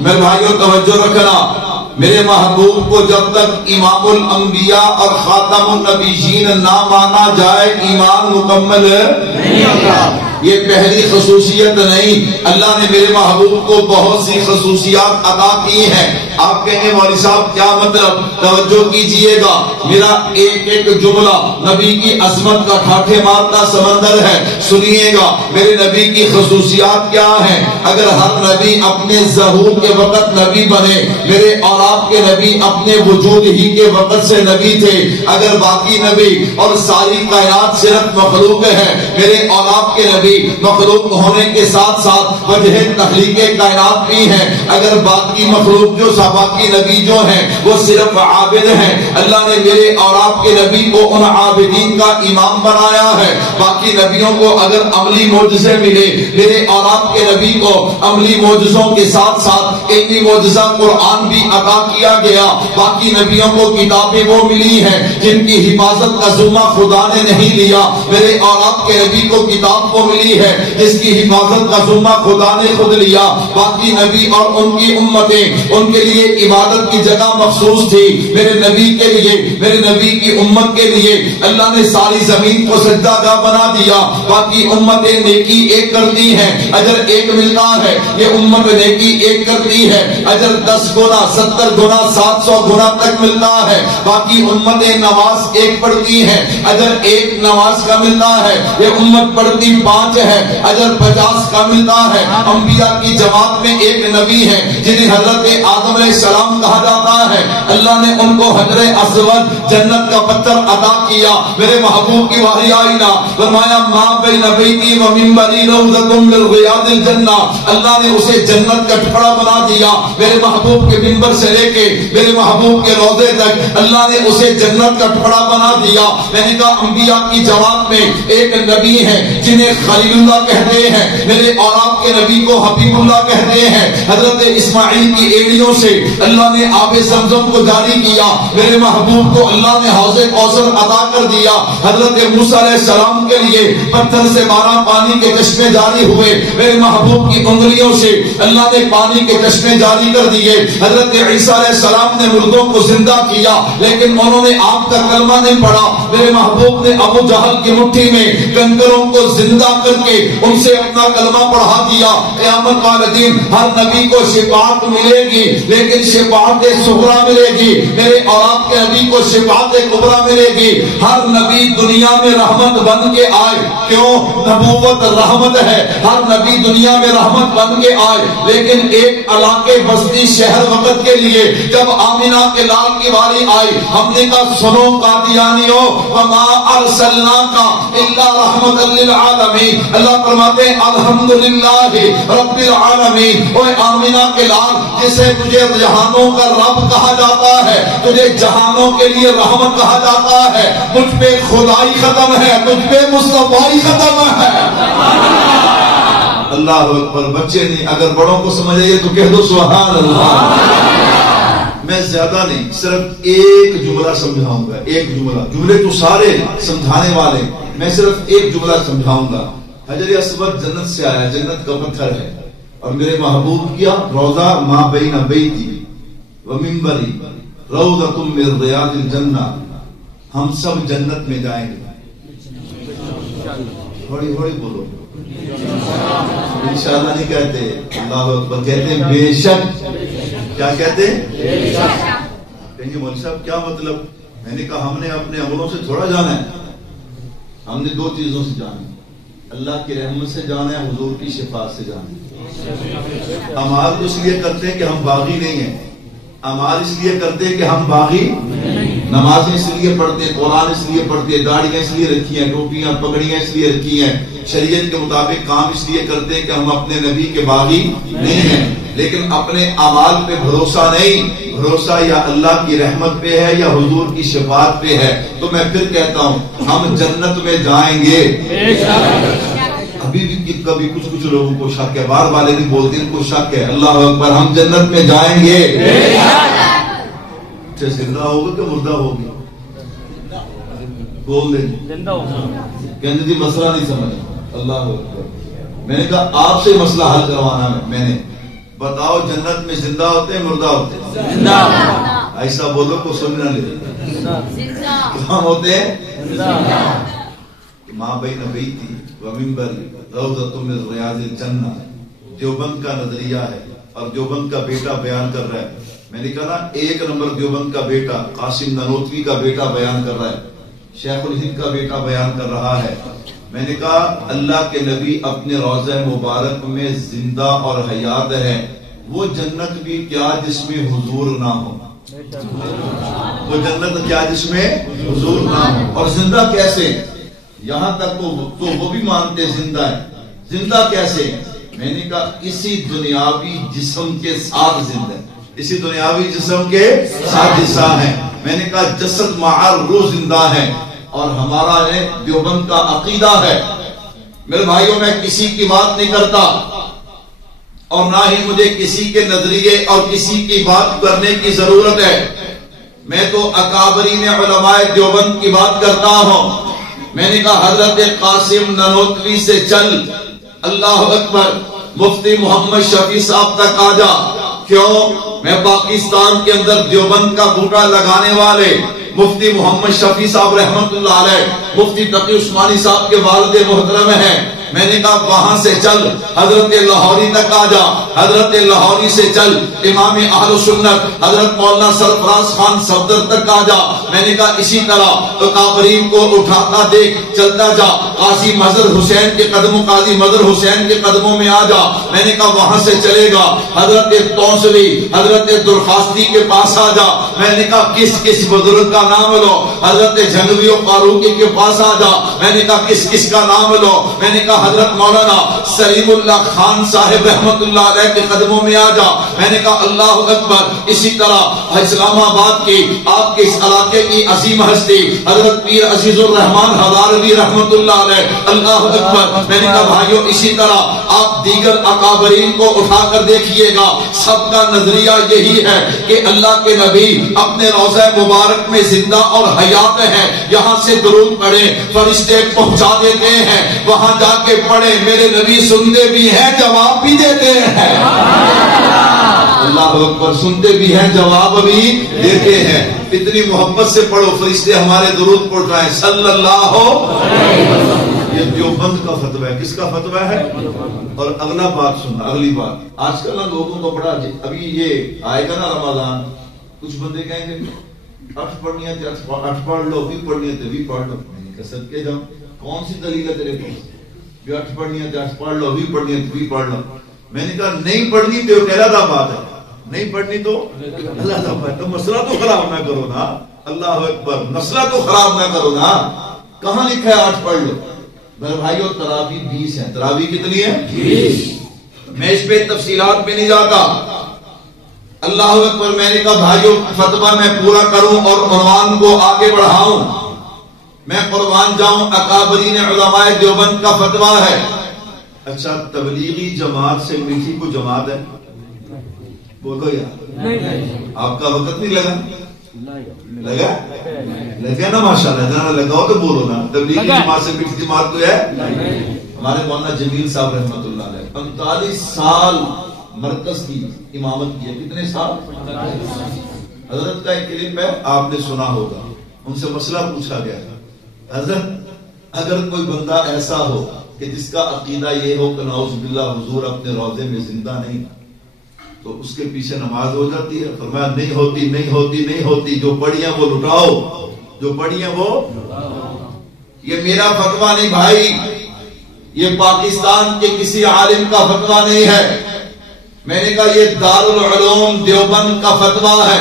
میرے بھائیو توجہ رکھنا، میرے محبوب کو جب تک امام الانبیاء اور خاتم النبیین نہ مانا جائے ایمان مکمل نہیں ہوگا. یہ پہلی خصوصیت نہیں، اللہ نے میرے محبوب کو بہت سی خصوصیات عطا کی ہیں. آپ کہیں گے مولوی صاحب کیا مطلب؟ توجہ کیجئے گا، میرا ایک ایک جملہ نبی کی عظمت کا ٹھاٹھے مارتا سمندر ہے. سنیے گا میرے نبی کی خصوصیات کیا ہیں. اگر ہر نبی اپنے ظہور کے وقت نبی بنے، میرے اور آپ کے نبی اپنے وجود ہی کے وقت سے نبی تھے. اگر باقی نبی اور ساری کائنات صرف مخلوق ہے، میرے اور آپ کے نبی مخلوق ہونے کے ساتھ ساتھ وجہ تخلیق کائنات بھی ہیں. اگر باقی مخلوق جو باقی نبی جو ہیں وہ صرف عابد ہیں، اللہ نے میرے اور آپ کے نبی کو ان عابدین کا امام بنایا ہے. باقی نبیوں کو اگر عملی معجزے ملے، میرے اور آپ کے نبی کو عملی معجزوں کے ساتھ ساتھ علمی معجزہ قرآن بھی عطا کیا گیا. باقی نبیوں کو کتابیں وہ ملی ہیں جن کی حفاظت کا ذمہ خدا نے نہیں لیا. میرے اور آپ کے نبی کو کتاب وہ ملی ہے جس کی حفاظت کا ذمہ خدا نے خود لیا. باقی نبی اور ان کی امتیں ان کے لیے عبادت کی جگہ مخصوص تھی. میرے نبی کے لیے، میرے نبی کی امت کے لیے اللہ نے ساری زمین کو سجدہ گاہ بنا دیا. باقی امتیں نیکی ایک کرتی ہیں، اجر ایک ملتا ہے. یہ امت نیکی ایک کرتی ہے، اجر 10 گنا 70 گنا 700 گنا تک ملتا ہے. باقی امتیں نماز ایک پڑھتی ہیں، اجر ایک نماز کا ملتا ہے. یہ امت پڑھتی 5 ہے، اجر 50 کا ملتا ہے. انبیاء کی جماعت میں ایک نبی ہے جنہیں حضرت آدم علیہ السلام کہا جاتا ہے. اللہ نے ان کو حجر اسود جنت کا پتھر عطا کیا. میرے محبوب کی وحی آئی نا، فرمایا ما بین بیتی و منبری روضۃ من ریاض الجنہ. اللہ نے اسے جنت کا ٹکڑا بنا دیا. میرے محبوب کے منبر سے لے کے میرے محبوب کے روضے تک اللہ نے اسے جنت کا ٹکڑا بنا دیا. میں نے کہا انبیاء کی جماعت میں ایک نبی ہے جنہیں خلیل اللہ کہتے ہیں. میرے اور آپ کے نبی کو حبیب اللہ کہتے ہیں. حضرت اسماعیل کی ایڑیوں سے اللہ نے آب زمزم کو جاری کیا. میرے محبوب کو اللہ نے حوض کوثر عطا کر دیا. حضرت موسیٰ علیہ السلام کے لیے پتھر سے 12 پانی کے چشمے جاری ہوئے. میرے محبوب کی انگلیوں سے اللہ نے پانی کے چشمے جاری کر دیے. حضرت عیسیٰ علیہ السلام نے مردوں کو زندہ کیا لیکن انہوں نے آپ کا کلمہ نہیں پڑھا. میرے محبوب نے ابو جہل کی مٹھی میں کنکروں کو زندہ کر کے ان سے اپنا کلمہ پڑھا دیا. قیامت والے دن ہر نبی کو شفاعت ملے گی لیکن شفاعت صغریٰ ملے گی. میرے اور آپ کے نبی کو شفاعت کبریٰ ملے گی. ہر نبی دنیا میں رحمت بن کے آئے. کیوں؟ نبوت رحمت ہے. ہر نبی دنیا میں رحمت بن کے آئے لیکن ایک علاقے بستی شہر وقت کے لیے جب آمینہ کے لال کی باری آئی ہم نے کہا سنو قادیانیوں وما ارسلناک الا رحمت للعالمین. اللہ فرماتے ہیں الحمدللہ رب العالمین. اوے آمینہ کے لال جسے تجھے جہانوں کا رب کہا جاتا ہے، تجھے جہانوں کے لیے رحمت کہا جاتا ہے، تجھ پہ خدائی ختم ہے، تجھ پہ مصطفیٰ ختم ہے. اللہ اکبر. بچے نہیں, اگر بڑوں کو سمجھ آئیے تو کہہ دو سبحان اللہ. میں زیادہ نہیں, صرف ایک جملہ سمجھاؤں گا, ایک جملہ. جملے تو سارے سمجھانے والے, میں صرف ایک جملہ سمجھاؤں گا. حجر اسود جنت سے آیا, جنت کا پتھر ہے, اور میرے محبوب کیا روضہ ما بین بیتی و منبری روضۃ من ریاض الجنہ. ہم سب جنت میں جائیں گے. تھوڑی تھوڑی بولو, انشاءاللہ نہیں کہتے, اللہ اکبر کہتے ہیں بے شک. کیا کہتے ہیں؟ کہیں گے مولوی صاحب کیا مطلب؟ میں نے کہا ہم نے اپنے عملوں سے تھوڑا جانا ہے, ہم نے دو چیزوں سے جانا ہے, اللہ کی رحمت سے جانا ہے, حضور کی شفاعت سے جانا ہے. اعمال تو اس لیے کرتے ہیں کہ ہم باغی نہیں ہیں, اعمال اس لیے کرتے ہیں کہ ہم باغی, نمازیں اس لیے پڑھتے ہیں, قرآن اس لیے پڑھتے ہیں, داڑیاں اس لیے رکھی ہیں, ٹوپیاں پگڑیاں اس لیے رکھی ہیں, شریعت کے مطابق کام اس لیے کرتے ہیں کہ ہم اپنے نبی کے باغی نہیں ہیں. لیکن اپنے اعمال پہ بھروسہ نہیں, بھروسہ یا اللہ کی رحمت پہ ہے یا حضور کی شفاعت پہ ہے. تو میں پھر کہتا ہوں ہم جنت میں جائیں گے. ابھی بھی کبھی کچھ لوگوں کو شک ہے, بار والے نہیں بولتے, ان کو شک ہے. اللہ اکبر, ہم جنت میں جائیں گے. زندہ ہوگا کہ مردہ ہوگی؟ بول دیں کہتے جی مسئلہ نہیں سمجھا. اللہ اکبر. میں نے کہا آپ سے مسئلہ حل کروانا ہے. میں نے بتاؤ جنت میں زندہ ہوتے ہیں مردہ ہوتے ہیں؟ زندہ. ایسا بولو کو سن نہ لے. کہاں ہوتے ہیں؟ ماں بین بیتی و منبری روضۃ من ریاض الجنہ. دیوبند کا نظریہ ہے اور دیوبند کا بیٹا بیان کر رہا ہے. میں نے کہا ایک نمبر دیوبند کا بیٹا قاسم نانوتوی کا بیٹا بیان کر رہا ہے, شیخ الہند کا بیٹا بیان کر رہا ہے. میں نے کہا اللہ کے نبی اپنے روضہ مبارک میں زندہ اور حیات ہے. وہ جنت بھی کیا جس میں حضور نہ ہو, وہ جنت کیا جس میں حضور نہ ہو. اور زندہ کیسے؟ یہاں تک تو وہ بھی مانتے زندہ ہے. زندہ کیسے؟ میں نے کہا اسی دنیاوی جسم کے ساتھ زندہ ہے, اسی دنیاوی جسم کے ساتھ حصہ ہے. میں نے کہا جسد مع روح زندہ ہے. اور ہمارا دیوبند کا عقیدہ ہے. میرے بھائیوں میں کسی کی بات نہیں کرتا اور نہ ہی مجھے کسی کے نظریے اور کسی کی بات کرنے کی ضرورت ہے. میں تو اکابرین علماء دیوبند کی بات کرتا ہوں. میں نے کہا حضرت قاسم نانوتوی سے چل, اللہ اکبر, مفتی محمد شفیع صاحب تک آ جا. کیوں؟ میں پاکستان کے اندر دیوبند کا بوٹا لگانے والے مفتی محمد شفیع صاحب رحمت اللہ علیہ, مفتی تقی عثمانی صاحب کے والد محترم ہیں. میں نے کہا وہاں سے چل حضرت لاہوری تک آ جا. حضرت لاہوری سے چل امام اہل سنت حضرت مولانا سرفراز خان صفدر تک آ جا. میں نے کہا اسی طرح اکابرین کو اٹھاتا دیکھ چلتا جا. قاضی مظہر حسین کے قدموں, قاضی مظہر حسین کے قدموں میں آ جا. میں نے کہا وہاں سے چلے گا حضرت توسلی حضرت درخواستی کے پاس آ جا. میں نے کہا کس کس بزرگ کا نام لو. حضرت جھنگوی و فاروقی کے پاس آ جا. میں نے کہا کس کس کا نام لو. میں نے کہا حضرت مولانا سلیم اللہ خان صاحب رحمت اللہ علیہ کے قدموں میں آ جا. میں نے کہا اللہ اکبر. اسی طرح اسلام آباد کی آپ کے اس علاقے کی عظیم ہستی حضرت پیر عزیز الرحمان ہزاروی رحمت اللہ علیہ, اللہ اکبر. میں نے کہا بھائیوں اسی طرح آپ دیگر اکابرین کو اٹھا کر دیکھیے گا, سب کا نظریہ یہی ہے کہ اللہ کے نبی اپنے روضہ مبارک میں زندہ اور حیات ہے. یہاں سے درود پڑھے فرشتے پہنچا دیتے ہیں, وہاں جا کے پڑھے میرے نبی سنتے بھی ہیں جواب بھی دیتے ہیں. اللہ اکبر. سنتے بھی ہیں جواب بھی دیتے ہیں. اتنی محبت سے پڑھو فرشتے ہمارے درود پڑھائیں صلی اللہ علیہ وسلم. یہ دیوبند کا فتویٰ ہے. کس کا فتویٰ ہے؟ اور اگلا بات سننا, اگلی بات. آج کل لوگوں کو بڑا, ابھی یہ آئے گا نا رمضان, کچھ بندے کہیں گے 8 پڑھنی ہے 8 پڑھ لو, بھی پڑھنی ہے تو بھی پڑھ لو. صدقے جاؤ, کون سی دلیل ہے تیرے پاس؟ 8 پڑھنی ہے 8 پڑھ لو, بھی پڑھنی ہے تو بھی پڑھ لو. میں نے کہا نہیں پڑھنی تو علیحدہ بات ہے, نہیں پڑھنی تو علیحدہ بات ہے. تو مسئلہ تو خراب نہ کرو نا. اللہ اکبر. مسئلہ تو خراب نہ کرو نا. کہاں لکھا ہے 8 پڑھ لو؟ میرے بھائیو تراویح 20 ہے. تراویح کتنی ہے؟ 20. میں اس پہ تفصیلات پہ نہیں جاتا. اللہ اکبر. میں نے کہا بھائیو فتویٰ میں پورا کروں اور عنوان کو آگے بڑھاؤں. میں قربان جاؤں, اکابرین علماء دیوبند کا فتویٰ ہے. اچھا تبلیغی جماعت سے میٹھی کو جماعت ہے؟ بولو یار، آپ کا وقت نہیں لگا؟ لگا نا ماشاءاللہ، لگاؤ تو بولو نا، تبلیغی جماعت سے میٹھی جماعت کو ہے؟ ہمارے مولانا جمیل صاحب رحمۃ اللہ علیہ 45 سال مرکز کی امامت کی ہے. کتنے سال؟ حضرت کا ایک کلپ ہے، آپ نے سنا ہوگا. ان سے مسئلہ پوچھا گیا، حضرت اگر کوئی بندہ ایسا ہو کہ جس کا عقیدہ یہ ہو کہ نعوذ باللہ حضور اپنے روضے میں زندہ نہیں، تو اس کے پیچھے نماز ہو جاتی ہے؟ فرمایا نہیں ہوتی، نہیں ہوتی، نہیں ہوتی. جو پڑھی ہیں وہ لٹاؤ، جو پڑھی ہیں وہ. یہ میرا فتویٰ نہیں بھائی، یہ پاکستان کے کسی عالم کا فتویٰ نہیں ہے. میں نے کہا یہ دارالعلوم دیوبند کا فتویٰ ہے.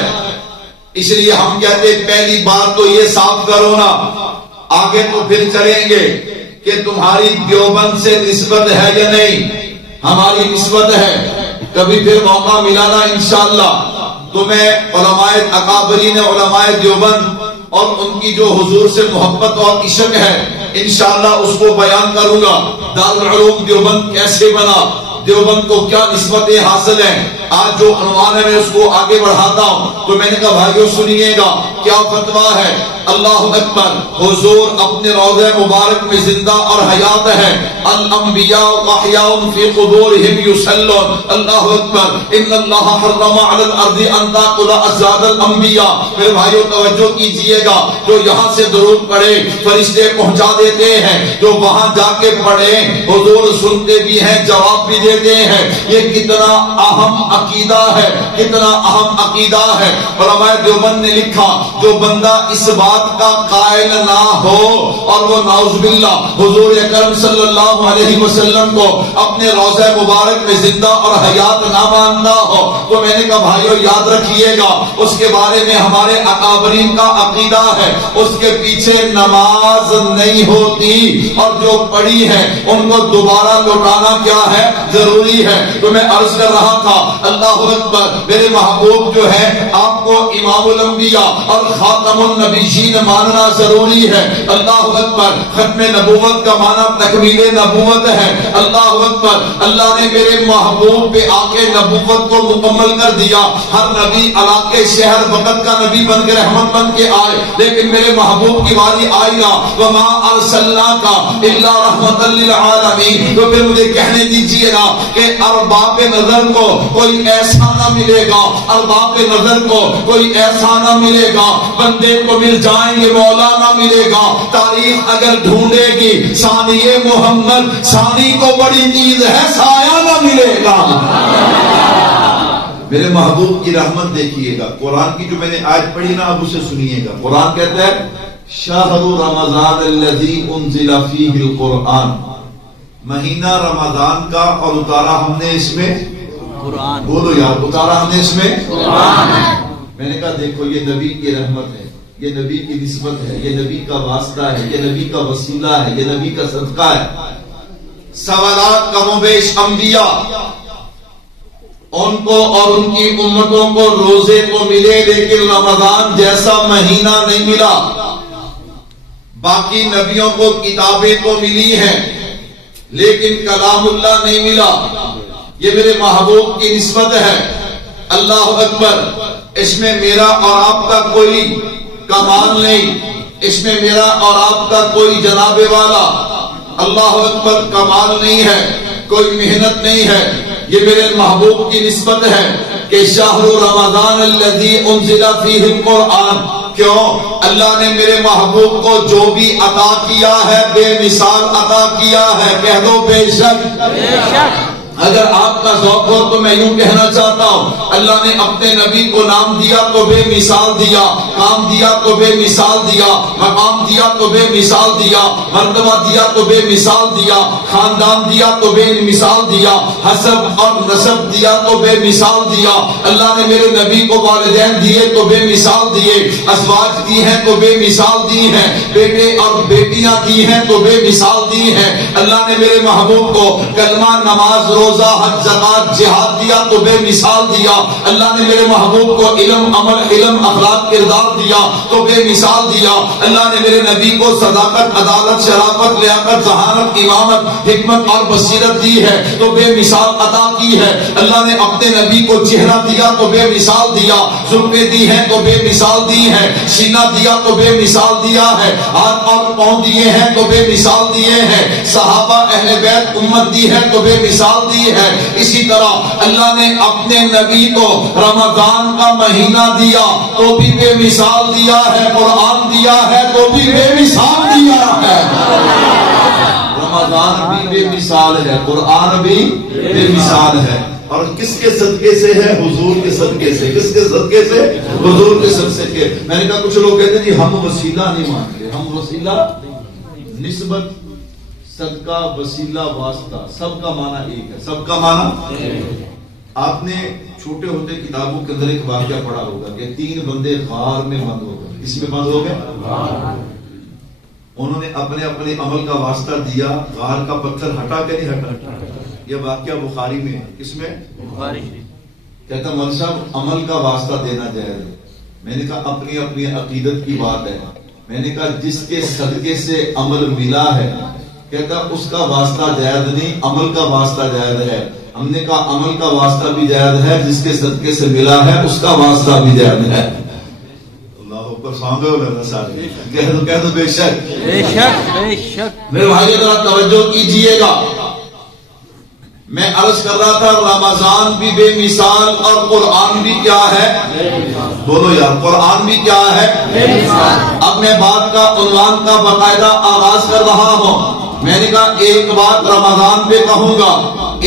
اس لیے ہم کہتے پہلی بات تو یہ صاف کرو نا، آگے تو پھر چلیں گے کہ تمہاری دیوبند سے نسبت ہے یا نہیں. ہماری نسبت ہے. کبھی پھر موقع ملا نا انشاءاللہ تو میں علماء اکابرین علماء دیوبند اور ان کی جو حضور سے محبت اور عشق ہے انشاءاللہ اس کو بیان کروں گا. دارالعلوم دیوبند کیسے بنا، دیوبند کو کیا نسبتیں حاصل ہیں. آج جو عنوان ہے میں اس کو آگے بڑھاتا ہوں. تو میں نے کہا بھائیو سنیے گا کیا فتویٰ ہے. اللہ اکبر، حضور اپنے روضہ مبارک میں زندہ اور حیات ہے. الانبیاء احیاء فی قبورہم یصلون. اللہ اکبر. ان اللہ حرم علی الارض ان تاکل اجساد الانبیاء. میرے بھائیو توجہ کیجئے گا، جو یہاں سے درود پڑھے فرشتے پہنچا دیتے ہیں، جو وہاں جا کے پڑھے حضور سنتے بھی ہیں، جواب بھی دیتے ہیں. یہ کتنا اہم عقیدہ ہے، کتنا اہم عقیدہ ہے. علماء دیوبند نے لکھا جو بندہ اس بات کا قائل نہ ہو اور وہ نعوذ باللہ حضور اکرم صلی اللہ علیہ وسلم کو اپنے روضہ مبارک میں زندہ اور حیات نہ مانتا ہو، تو میں نے کہا بھائیو یاد رکھیے گا اس کے بارے میں ہمارے اکابرین کا عقیدہ ہے اس کے پیچھے نماز نہیں ہوتی، اور جو پڑھی ہے ان کو دوبارہ لوٹانا کیا ہے، ضروری ہے. تو میں عرض کر رہا تھا اللہ اکبر، میرے محبوب جو ہے آپ کو امام الانبیاء اور خاتم النبیین ماننا ضروری ہے. اللہ اکبر. ختم نبوت کا معنی تکمیل نبوت ہے. اللہ اکبر. اللہ نے میرے محبوب پہ آ کے نبوت کو مکمل کر دیا. ہر نبی علاقے شہر وقت کا نبی بن کے رحمت بن کے آئے، لیکن میرے محبوب کی باری آئی نا وما ارسلناک الا رحمت للعالمین. تو پھر مجھے کہنے دیجیے گا کہ ارباب نظر کو کوئی ایسا نہ ملے گا، ارباب نظر کو کوئی ایسا نہ ملے گا، بندے کو مل جائیں گے مولا نہ ملے گا. تاریخ اگر ڈھونڈے گی ثانی محمد، ثانی کو بڑی چیز ہے سایہ نہ ملے گا. میرے محبوب کی رحمت دیکھیے گا. قرآن کی جو میں نے آج پڑھی نا اب اسے سنیے گا. قرآن کہتا ہے شہر رمضان الذی انزل فیہ القرآن، مہینہ رمضان کا، اور اتارا ہم نے اس میں قرآن. بولو یار، اتارا ہم نے اس میں قرآن. میں نے کہا دیکھو یہ نبی کی رحمت ہے، یہ نبی کی نسبت ہے، یہ نبی کا واسطہ ہے، یہ نبی کا وسیلہ ہے، یہ نبی کا صدقہ ہے. سوالات کم و بیش انبیاء ان کو اور ان کی امتوں کو روزے کو ملے، لیکن رمضان جیسا مہینہ نہیں ملا. باقی نبیوں کو کتابیں تو ملی ہیں لیکن کلام اللہ نہیں ملا. یہ میرے محبوب کی نسبت ہے. اللہ اکبر. اس میں میرا اور آپ کا کوئی کمال نہیں، اس میں میرا اور آپ کا کوئی جناب والا اللہ اکبر کمال نہیں ہے، کوئی محنت نہیں ہے. یہ میرے محبوب کی نسبت ہے کہ شہر رمضان الذی انزل فیہ القرآن. کیوں؟ اللہ نے میرے محبوب کو جو بھی عطا کیا ہے بے مثال عطا کیا ہے. کہہ دو بے شک. بے شک. اگر آپ کا ذوق ہو تو میں یوں کہنا چاہتا ہوں اللہ نے اپنے نبی کو نام دیا تو بے مثال دیا، کام دیا تو بے مثال دیا، مقام دیا تو بے مثال دیا، مرتبہ دیا تو بے مثال دیا، خاندان دیا تو بے مثال دیا، حسب اور نسب دیا تو بے مثال دیا. اللہ نے میرے نبی کو والدین دیے تو بے مثال دیے، ازواج دی ہیں تو بے مثال دی ہیں، بیٹے اور بیٹیاں دی ہیں تو بے مثال دی ہیں. اللہ نے میرے محبوب کو کلمہ، نماز، روزہ حج زکات جہاد دیا تو بے مثال دیا. اللہ نے میرے محبوب کو علم عمل علم اخلاق کردار دیا تو بے مثال دیا. اللہ نے میرے نبی کو صداقت عدالت شرافت لیاقت ذہانت امامت حکمت اور بصیرت دی ہے تو بے مثال عطا کی ہے. اللہ نے اپنے نبی کو چہرہ دیا تو بے مثال دیا, زلفیں دی ہیں تو بے مثال دی ہے, سینہ دیا تو بے مثال دیا ہے, ہاتھ اور پاؤں دیے ہیں تو بے مثال دیے ہیں, صحابہ اہل بیت امت دی ہے تو بے مثال دی ہے. اسی طرح اللہ نے اپنے نبی کو رمضان کا مہینہ دیا تو بھی بے مثال دیا ہے, قرآن دیا ہے تو بھی بے مثال دیا ہے. رمضان بھی بے مثال ہے, قرآن بھی بے مثال ہے. اور کس کے صدقے سے ہے؟ حضور کے صدقے سے. کس کے صدقے سے؟ حضور کے صدقے سے. میں نے کہا کچھ لوگ کہتے ہیں جی ہم وسیلہ نہیں مانتے. ہم وسیلہ نسبت صدقہ وسیلہ واسطہ سب کا معنی ایک ہے. سب کا معنی آپ نے چھوٹے ہوتے کتابوں کے اندر ایک واقعہ پڑھا ہوگا کہ 3 بندے غار میں بند ہو گئے. کس میں بند ہو گئے؟ انہوں نے اپنے اپنے عمل کا واسطہ دیا, غار کا پتھر ہٹا کے نہیں ہٹا. یہ واقعہ بخاری میں ہے. کس میں؟ بخاری. کہتا مولوی صاحب عمل کا واسطہ دینا جائز ہے. میں نے کہا اپنی اپنی عقیدت کی بات ہے. میں نے کہا جس کے صدقے سے عمل ملا ہے, کہتا اس کا واسطہ جائز نہیں, عمل کا واسطہ جائز ہے. ہم نے کہا عمل کا واسطہ بھی جائز ہے, جس کے صدقے سے ملا ہے اس کا واسطہ بھی جائز ہے. کہہ دو بے شک بے شک بے شک. میرے بھائی ذرا توجہ کیجئے گا. میں عرض کر رہا تھا رمضان بھی بے مثال اور قرآن بھی کیا ہے؟ بولو یار, قرآن بھی کیا ہے؟ بے مثال. اب میں بات کا عنوان کا باقاعدہ آغاز کر رہا ہوں. میں نے کہا ایک بات رمضان پہ کہوں گا,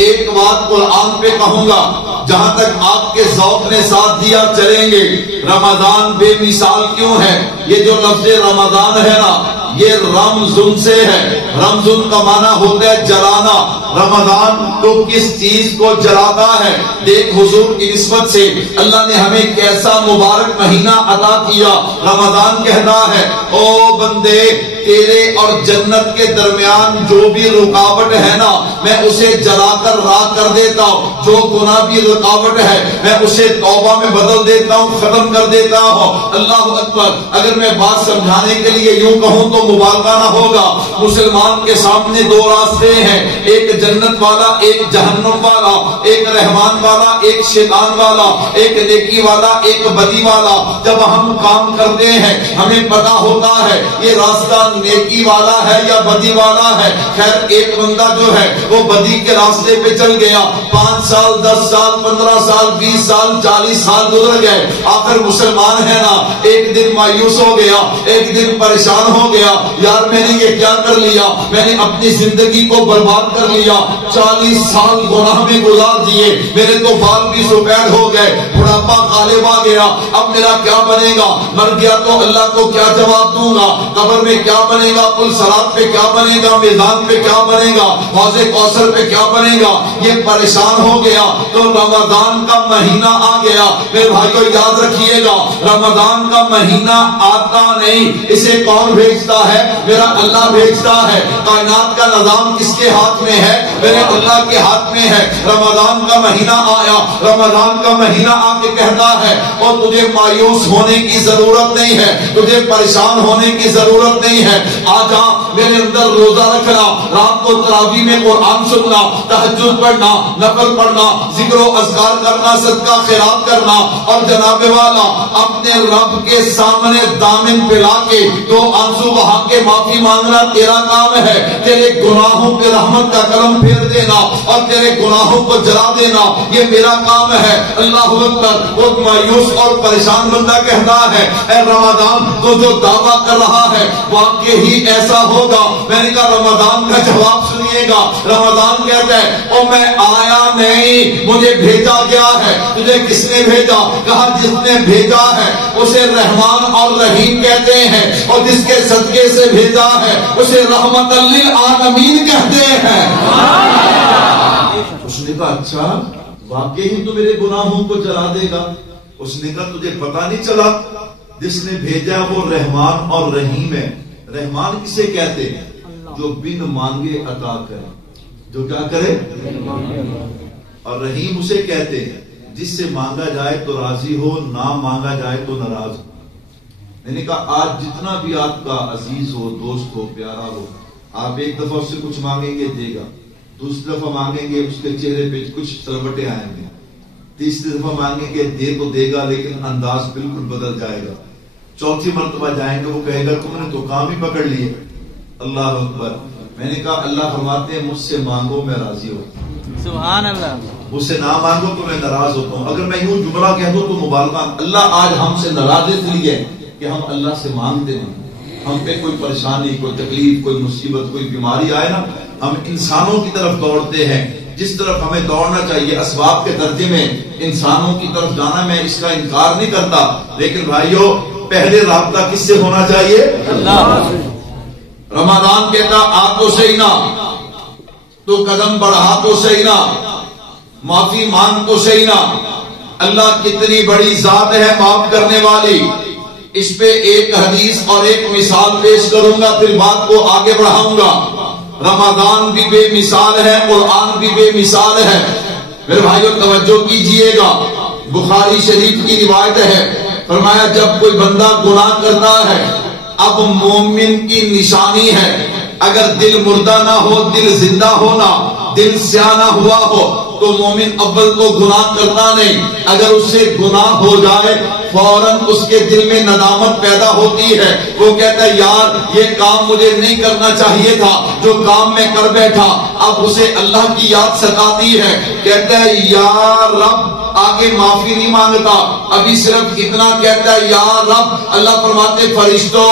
ایک بات قرآن پہ کہوں گا. جہاں تک آپ کے ذوق نے ساتھ دیا چلیں گے. رمضان بے مثال کیوں ہے؟ یہ جو لفظ رمضان ہے نا, یہ رمضان سے ہے. رمضان کا معنی ہوتا ہے جلانا. رمضان تو کس چیز کو جلاتا ہے؟ دیکھ حضور کی نسبت سے اللہ نے ہمیں کیسا مبارک مہینہ عطا کیا. رمضان کہتا ہے او بندے تیرے اور جنت کے درمیان جو بھی رکاوٹ ہے نا, میں اسے جلا کر راکھ کر دیتا ہوں. جو گناہ بھی رکاوٹ ہے میں اسے توبہ میں بدل دیتا ہوں, ختم کر دیتا ہوں. اللہ اکبر. اگر میں بات سمجھانے کے لیے یوں کہوں تو مبالغہ نہ ہوگا. مسلمان کے سامنے 2 راستے ہیں, ایک جنت والا ایک جہنم والا, ایک رحمان والا ایک شیطان والا, ایک نیکی والا ایک بدی والا. جب ہم کام کرتے ہیں ہمیں پتا ہوتا ہے یہ راستہ نیکی والا ہے یا بدی والا ہے. خیر ایک بندہ جو ہے وہ بدی کے راستے پہ چل گیا, 5 سال 10 سال 15 سال 20 سال 40 سال گزر گئے. آخر مسلمان ہے نا, ایک دن مایوس ہو گیا, ایک دن پریشان ہو گیا. یار میں نے یہ کیا کر لیا, میں نے اپنی زندگی کو برباد کر لیا. 40 سال گناہ میں گزار دیے, میرے تو بال بھی سفید ہو گئے, بڑھاپا غالب آ گیا. اب میرا کیا بنے گا؟ مر گیا تو اللہ کو کیا جواب دوں گا؟ قبر میں کیا بنے گا؟ پل صراط پہ کیا بنے گا؟ میدان پہ کیا بنے گا؟ حوض کوثر پہ کیا بنے گا؟ یہ پریشان ہو گیا تو رمضان کا مہینہ آ گیا. میرے بھائیو یاد رکھیے گا, رمضان کا مہینہ آتا نہیں, اسے کون بھیجتا ہے؟ میرا اللہ بھیجتا ہے. کائنات کا نظام کس کے ہاتھ میں ہے؟ میرے اللہ کے ہاتھ میں ہے. رمضان کا مہینہ آیا, رمضان کا مہینہ آ کے کہتا ہے اور تجھے مایوس ہونے کی ضرورت نہیں ہے, تجھے پریشان ہونے کی ضرورت نہیں ہے. آجا میرے اندر روزہ رکھنا, رات کو تراویح میں قرآن سننا, تہجد پڑھنا, نفل پڑھنا, ذکر و اذکار کرنا, صدقہ خیرات کرنا, اور جناب والا اپنے رب کے سامنے دامن پھیلا کے 2 آنسو بہا کے معافی مانگنا تیرا کام ہے. تیرے گناہوں پہ رحمت کا قلم پھیر دینا اور تیرے گناہوں کو جلا دینا یہ میرا کام ہے. اللہ اکبر. وہ مایوس اور پریشان بندہ کہتا ہے اے رمضان تو جو دعویٰ کر رہا ہے واقعی ہی ایسا ہوگا. میں نے کہا رمضان کا جواب سنیے گا. رمضان کہتا ہے او میں آیا نہیں, مجھے بھیجا گیا ہے. تجھے کس نے بھیجا؟ کہا جس نے بھیجا ہے اسے رحمان اور رحیم کہتے ہیں, اور جس کے صدقے سے بھیجا ہے اسے رحمت للعالمین کہتے ہیں. اس نے کہا اچھا واقعی ہی تو میرے گناہوں کو جلا دے گا. اس نے کہا تجھے پتا نہیں چلا جس نے بھیجا وہ رحمان اور رحیم ہے. رحمان کسے کہتے ہیں؟ جو بن مانگے عطا کرے. جو کیا کرے. اور رحیم اسے کہتے ہیں جس سے مانگا جائے تو راضی ہو, نہ مانگا جائے تو ناراض ہو. میں نے کہا آج جتنا بھی آپ کا عزیز ہو, دوست ہو, پیارا ہو, آپ ایک دفعہ اس سے کچھ مانگیں گے دے گا, دوسری دفعہ مانگیں گے اس کے چہرے پہ کچھ سلوٹیں آئیں گے, تیسری دفعہ مانگیں گے دے تو دے گا لیکن انداز بالکل بدل جائے گا, چوتھی مرتبہ جائیں گے وہ کہے گا تم نے تو کام ہی پکڑ لیے. اللہ اکبر. میں نے کہا اللہ فرماتے ہیں مجھ سے مانگو میں راضی ہوتا ہوں, سبحان اللہ. مجھ سے نہ مانگو تو میں ناراض ہوتا ہوں. اگر میں یوں جملہ کہہ دوں تو مبالغہ. اللہ آج ہم سے ناراض اس لیے کہ ہم اللہ سے مانگتے ہیں. ہم پہ کوئی پریشانی, کوئی تکلیف, کوئی مصیبت, کوئی بیماری آئے نا, ہم انسانوں کی طرف دوڑتے ہیں. جس طرف ہمیں دوڑنا چاہیے اسباب کے درجے میں انسانوں کی طرف جانا, میں اس کا انکار نہیں کرتا, لیکن بھائیو پہلے رابطہ کس سے ہونا چاہیے؟ اللہ. رمضان کہتا آ تو صحیح نا, تو قدم بڑھا تو صحیح نا, معافی مانگ تو صحیح نا. اللہ کتنی بڑی ذات ہے معاف کرنے والی. اس پہ ایک حدیث اور ایک مثال پیش کروں گا, پھر بات کو آگے بڑھاؤں گا. رمضان بھی بے مثال ہے, قرآن بھی بے مثال ہے. میرے بھائیو توجہ کیجئے گا, بخاری شریف کی روایت ہے, فرمایا جب کوئی بندہ گناہ کرتا ہے, اب مومن کی نشانی ہے اگر دل مردہ نہ ہو, دل زندہ ہونا, دل سیاہ نہ ہوا ہو تو مومن اول تو گناہ کرتا نہیں. اگر اس سے گناہ ہو جائے فوراً اس کے دل میں ندامت پیدا ہوتی ہے. وہ کہتا ہے یار یہ کام مجھے نہیں کرنا چاہیے تھا, جو کام میں کر بیٹھا. اب اسے اللہ کی یاد ستاتی ہے, کہتا ہے یا رب, آگے معافی نہیں مانگتا, ابھی صرف اتنا کہتا ہے یا رب. اللہ فرماتے فرشتوں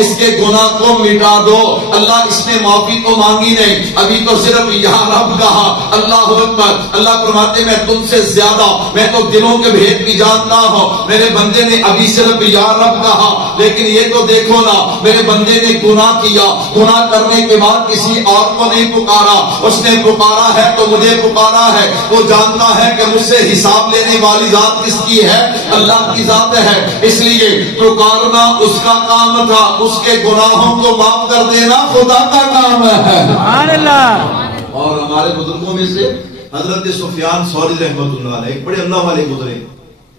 اس کے گناہ کو مٹا دو. اللہ اس نے معافی تو مانگی نہیں, ابھی تو صرف یا رب کہا. اللہ اکبر. اللہ فرماتے میں تم سے زیادہ میں تو دلوں کے بھید بھی جانتا ہوں. میرے بندے نے ابھی صرف یا رب کہا, لیکن یہ تو دیکھو نا میرے بندے نے گناہ کیا, گناہ کرنے کے بعد کسی اور کو نہیں پکارا, اس نے پکارا ہے تو مجھے پکارا ہے. وہ جانتا ہے کہ مجھ سے حساب لینے والی ذات کس کی ہے؟ اللہ کی ذات ہے. اس لیے پکارنا اس کا کام تھا, اس کے گناہوں کو معاف کر دینا خدا کا کام ہے. سبحان اللہ. اور ہمارے بزرگوں میں سے حضرت سفیان ثوری رحمۃ اللہ علیہ ایک بڑے اللہ والے گزرے.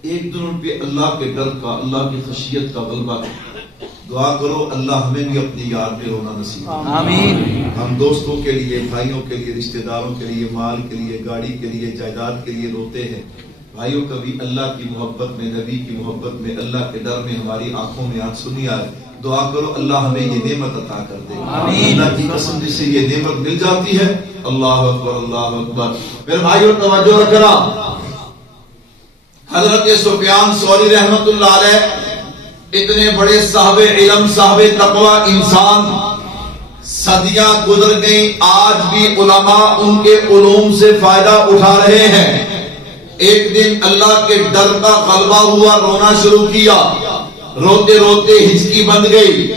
ایک دن ان پہ اللہ کے ڈر کا, اللہ کی خشیت کا غلبہ. دعا کرو اللہ ہمیں بھی اپنی یاد میں رونا نصیب. آمین. ہم دوستوں کے لیے, بھائیوں کے لیے, رشتہ داروں کے لیے, مال کے لیے, گاڑی کے لیے, جائیداد کے لیے روتے ہیں. بھائیوں کبھی اللہ کی محبت میں, نبی کی محبت میں, اللہ کے ڈر میں ہماری آنکھوں میں آنسو نہیں آئے. دعا کرو اللہ ہمیں یہ نعمت عطا کر دے. اللہ کی قسم جس سے یہ نعمت مل جاتی ہے. اللہ اکبر, اللہ اکبر. میرے بھائیوں توجہ رکھنا, حضرت سفیان ثوری رحمت اللہ علیہ اتنے بڑے صاحب علم, صاحب تقوی انسان, صدیاں گزر گئیں, آج بھی علماء ان کے علوم سے فائدہ اٹھا رہے ہیں. ایک دن اللہ کے ڈر کا غلبہ ہوا, رونا شروع کیا, روتے روتے ہچکی بند گئی.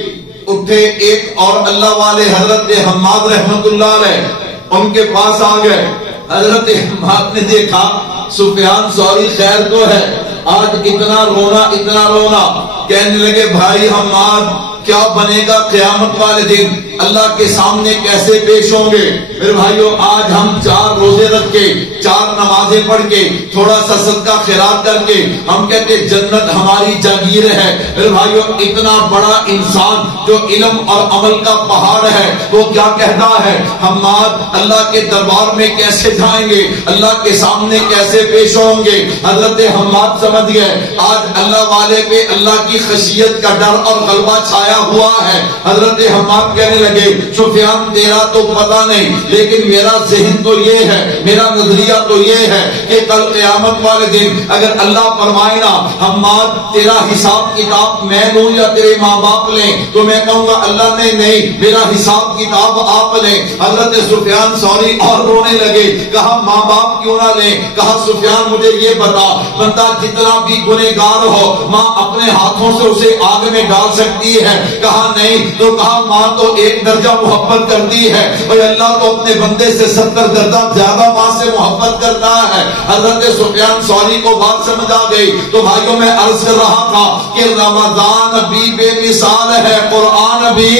اٹھے ایک اور اللہ والے حضرت حماد رحمت اللہ علیہ, ان کے پاس آ گئے. حضرت حماد نے دیکھا سفیان ثوری خیر تو ہے, آج اتنا رونا اتنا رونا. کہنے لگے بھائی حماد کیا بنے گا قیامت والے دن, اللہ کے سامنے کیسے پیش ہوں گے؟ میرے بھائیوں آج ہم 4 روزے رکھ کے, 4 نمازیں پڑھ کے, تھوڑا سا صدقہ خیرات کر کے ہم کہتے جنت ہماری جاگیر ہے. میرے بھائیوں اتنا بڑا انسان جو علم اور عمل کا پہاڑ ہے, وہ کیا کہتا ہے حماد اللہ کے دربار میں کیسے جائیں گے, اللہ کے سامنے کیسے پیش ہوں گے؟ حضرت حماد سمجھ گئے آج اللہ والے پہ اللہ کی خشیت کا ڈر اور غلبہ چھایا ہوا ہے. حضرت حماد کہنے لگے سفیان تیرا تو پتہ نہیں, لیکن میرا ذہن تو یہ ہے, میرا نظریہ تو یہ ہے کہ کل قیامت والے دن اگر اللہ فرمائے نا حماد تیرا حساب کتاب میں لوں یا تیرے ماں باپ لیں, تو میں کہوں گا اللہ نے نہیں, میرا حساب کتاب آپ لیں. حضرت سفیان ثوری اور رونے لگے, کہا ماں باپ کیوں نہ لیں؟ کہا سفیان مجھے یہ بتا, بندہ جتنا بھی گنہگار ہو ماں اپنے ہاتھوں سے اسے آگ میں ڈال سکتی ہے؟ کہا نہیں. تو کہا ماں تو ایک درجہ محبت کرتی ہے, اور اللہ تو اپنے بندے سے 70 درجہ زیادہ ماں سے محبت کرتا ہے. حضرت سفیان ثوری کو بات سمجھ آ گئی. تو بھائیوں میں عرض کر رہا تھا کہ رمضان بھی بے مثال ہے, قرآن بھی.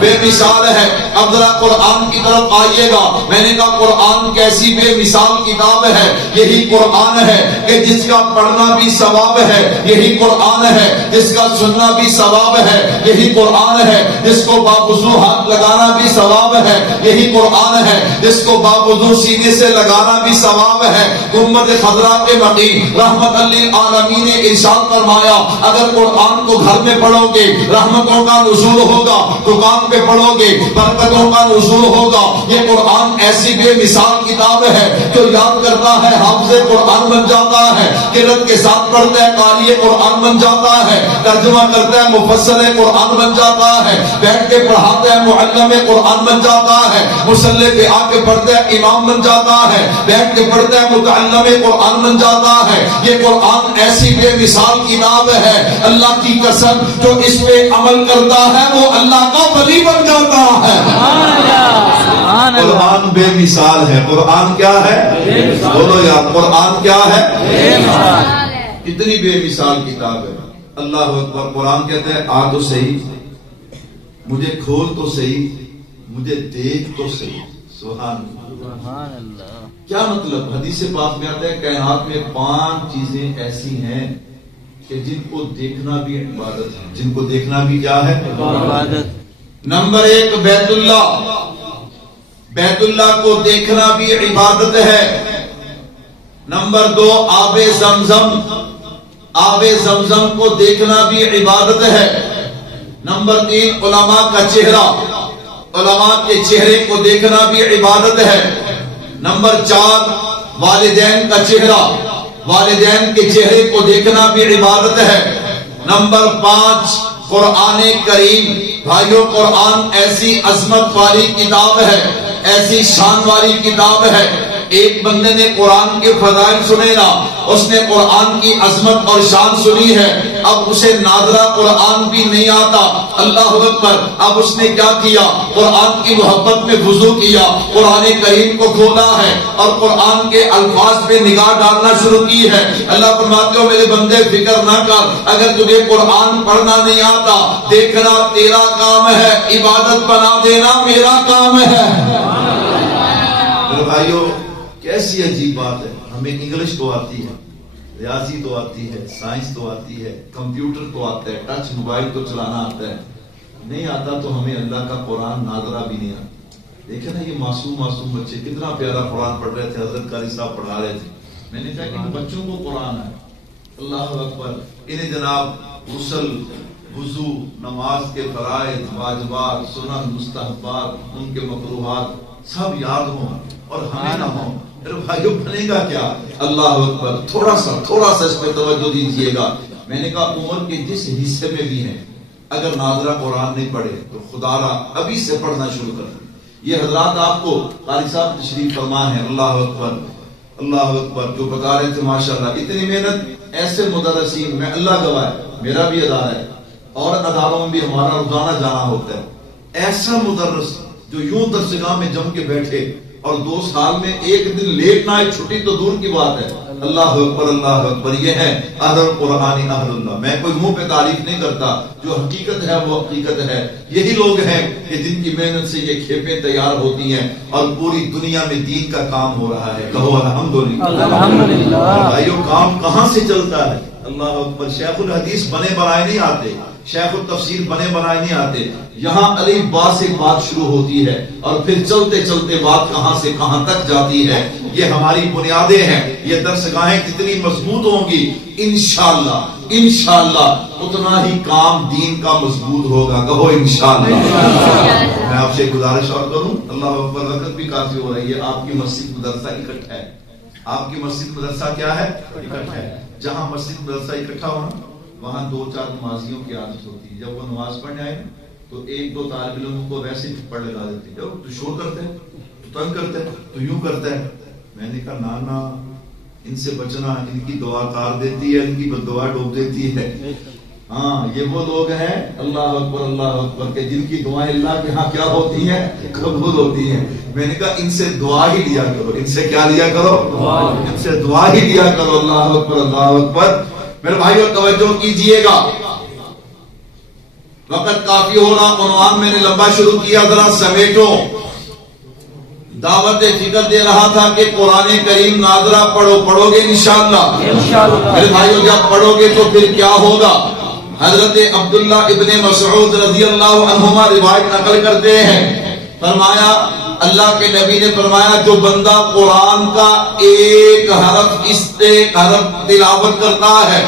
بے مثال ہے. اب ذرا قرآن کی طرف آئیے گا. میں نے کہا قرآن کیسی بے مثال کتاب ہے. یہی قرآن ہے کہ جس کا پڑھنا بھی ثواب ہے, یہی قرآن ہے جس کا سننا بھی ثواب ہے, یہی قرآن ہے جس کو باوضو ہاتھ لگانا بھی ثواب ہے, یہی قرآن ہے جس کو باوضو سینے سے لگانا بھی ثواب ہے. امت خضرا کے مقیم رحمت للعالمین نے ارشاد فرمایا اگر قرآن کو گھر میں پڑھو گے رحمتوں کا نزول ہوگا, دکان پہ پڑھو گے برکتوں کا نزول ہوگا. یہ قرآن ایسی بے مثال کتاب ہے جو یاد کرتا ہے حافظ قرآن بن جاتا ہے, قرأت کے ساتھ پڑھتا ہے قاری قرآن بن جاتا ہے, ترجمہ کرتا ہے مفسر قرآن بن جاتا ہے, بیٹھ کے پڑھاتا ہے معلم قرآن بن جاتا ہے, مصلی پہ آ کے پڑھتا ہے امام بن جاتا ہے, بیٹھ کے پڑھتا ہے متعلم قرآن بن جاتا ہے. یہ قرآن ایسی بے مثال کتاب ہے, اللہ کی قسم جو اس پہ عمل کرتا ہے وہ اللہ کا ولی بن جاتا ہے. قرآن بے مثال ہے. قرآن کیا ہے؟ بولو یار, قرآن کیا ہے؟ کتنی بے مثال کتاب ہے. اللہ اکبر. قرآن کہتا ہے آ تو صحیح, مجھے کھول تو صحیح, مجھے دیکھ تو صحیح. سبحان اللہ. کیا مطلب؟ حدیث پاک میں آتا ہے کائنات میں 5 چیزیں ایسی ہیں کہ جن کو دیکھنا بھی عبادت ہے. جن کو دیکھنا بھی کیا ہے؟ عبادت. نمبر 1 بیت اللہ. بیت اللہ کو دیکھنا بھی عبادت ہے. نمبر 2 آب زمزم. آب زمزم کو دیکھنا بھی عبادت ہے. نمبر 3 علماء کا چہرہ. علماء کے چہرے کو دیکھنا بھی عبادت ہے. نمبر 4 والدین کا چہرہ. والدین کے چہرے کو دیکھنا بھی عبادت ہے. نمبر 5 قرآن کریم. بھائیو قرآن ایسی عظمت والی کتاب ہے, ایسی شان والی کتاب ہے. ایک بندے نے قرآن کے فضائل سنے نا, اس نے قرآن کی عظمت اور شان سنی ہے, اب اسے نادرہ قرآن بھی نہیں آتا. اللہ اکبر. اب اس نے کیا کیا؟ قرآن کی محبت میں وضو کیا, قرآن کریم کو کھولا ہے اور قرآن کے الفاظ پہ نگاہ ڈالنا شروع کی ہے. اللہ فرماتے ہو میرے بندے فکر نہ کر, اگر تجھے قرآن پڑھنا نہیں آتا دیکھنا تیرا کام ہے, عبادت بنا دینا میرا کام ہے. میرے بھائیو کیسی عجیب بات ہے. ہمیں انگلش تو آتی ہے, ریاضی تو آتی ہے, سائنس تو آتی ہے, کمپیوٹر تو آتا ہے, ٹچ موبائل تو چلانا آتا ہے. نہیں آتا تو ہمیں اللہ کا قرآن ناظرہ بھی نہیں آتا. دیکھیں نا یہ معصوم بچے کتنا پیارا قرآن پڑھ رہے تھے. حضرت قاری صاحب پڑھا رہے تھے. میں نے کہا کہ ان بچوں کو قرآن ہے. اللہ اکبر. انہیں جناب غسل, وضو, نماز کے فرائض, واجبات, سنن, مستحبات, ان کے مکروہات سب یاد ہوں اور ہمیں نہ ہوں. میرے بھائیو بنے گا کیا؟ اللہ اکبر. تھوڑا سا اس پہ توجہ دیجیے گا. میں نے کہا عمر کے جس حصے میں بھی ہیں اگر ناظرہ قرآن نہیں پڑھے تو خدا را ابھی سے پڑھنا شروع کر دیں. یہ حضرات آپ کو قاری صاحب تشریف فرما ہے. اللہ اکبر اللہ اکبر. جو بتا رہے تھے ماشاءاللہ اتنی محنت. ایسے مدرسین, میں اللہ گواہ ہے میرا بھی ادارہ ہے اور اداروں میں بھی ہمارا روزانہ جانا ہوتا ہے. ایسا مدرس جو یوں درسگاہ میں جم کے بیٹھے اور 2 سال میں ایک دن لیٹ نہ آئے, چھٹی تو دور کی بات ہے. اللہ اکبر اللہ اکبر. یہ ہے اہل القرآن اہل اللہ. میں کوئی منہ پہ تعریف نہیں کرتا, جو حقیقت ہے وہ حقیقت ہے. یہی لوگ ہیں کہ جن کی محنت سے یہ کھیپیں تیار ہوتی ہیں اور پوری دنیا میں دین کا کام ہو رہا ہے. کہو الحمدللہ. بھائیو کام کہاں سے چلتا ہے؟ اللہ اکبر. شیخ الحدیث بنے بنائے نہیں آتے, شیخ التفسیر بنے بنائے نہیں آتے. یہاں الف با سے بات شروع ہوتی ہے اور پھر چلتے چلتے بات کہاں سے کہاں تک جاتی ہے. یہ ہماری بنیادیں ہیں. یہ درسگاہیں جتنی مضبوط ہوں گی انشاءاللہ اتنا ہی کام دین کا مضبوط ہوگا. کہو انشاءاللہ. میں آپ سے گزارش اور کروں, اللہ اکبر. وقت بھی کافی ہو رہی ہے. آپ کی مسجد مدرسہ اکٹھا ہے. آپ کی مسجد مدرسہ کیا ہے؟ اکٹھا ہے. جہاں مسجد مدرسہ اکٹھا ہونا وہاں 2-4 نمازیوں کی عادت ہوتی ہے. جب وہ نماز پڑھنے آئے تو 1-2 طالب علموں کو ویسے ہی تھپڑ لگا دیتے. جب تو شور کرتے ہیں, تو تنگ کرتے ہیں, تو یوں کرتا ہے. میں نے کہا نانا ان سے بچنا, ان کی دعا کار دیتی ہے, ان کی دعا ڈوب دیتی ہے. ہاں یہ وہ لوگ ہیں اللہ اکبر کہ جن کی دعائیں اللہ کے ہاں کیا ہوتی ہیں؟ قبول ہوتی ہیں. میں نے کہا ان سے دعا ہی لیا کرو. ان سے کیا لیا کرو؟ ان سے دعا ہی لیا کرو. اللہ اکبر. میرے بھائیوں توجہ کیجئے گا. وقت کافی ہو رہا، عنوان میں نے لمبا شروع کیا، ذرا سمیٹو. دعوت فکر دے رہا تھا کہ قرآن کریم ناظرہ پڑھو گے انشاءاللہ. میرے بھائیو جب پڑھو گے تو پھر کیا ہوگا؟ حضرت عبداللہ ابن مسعود رضی اللہ عنہما روایت نقل کرتے ہیں، فرمایا اللہ کے نبی نے فرمایا جو بندہ قرآن کا ایک حرف تلاوت کرتا ہے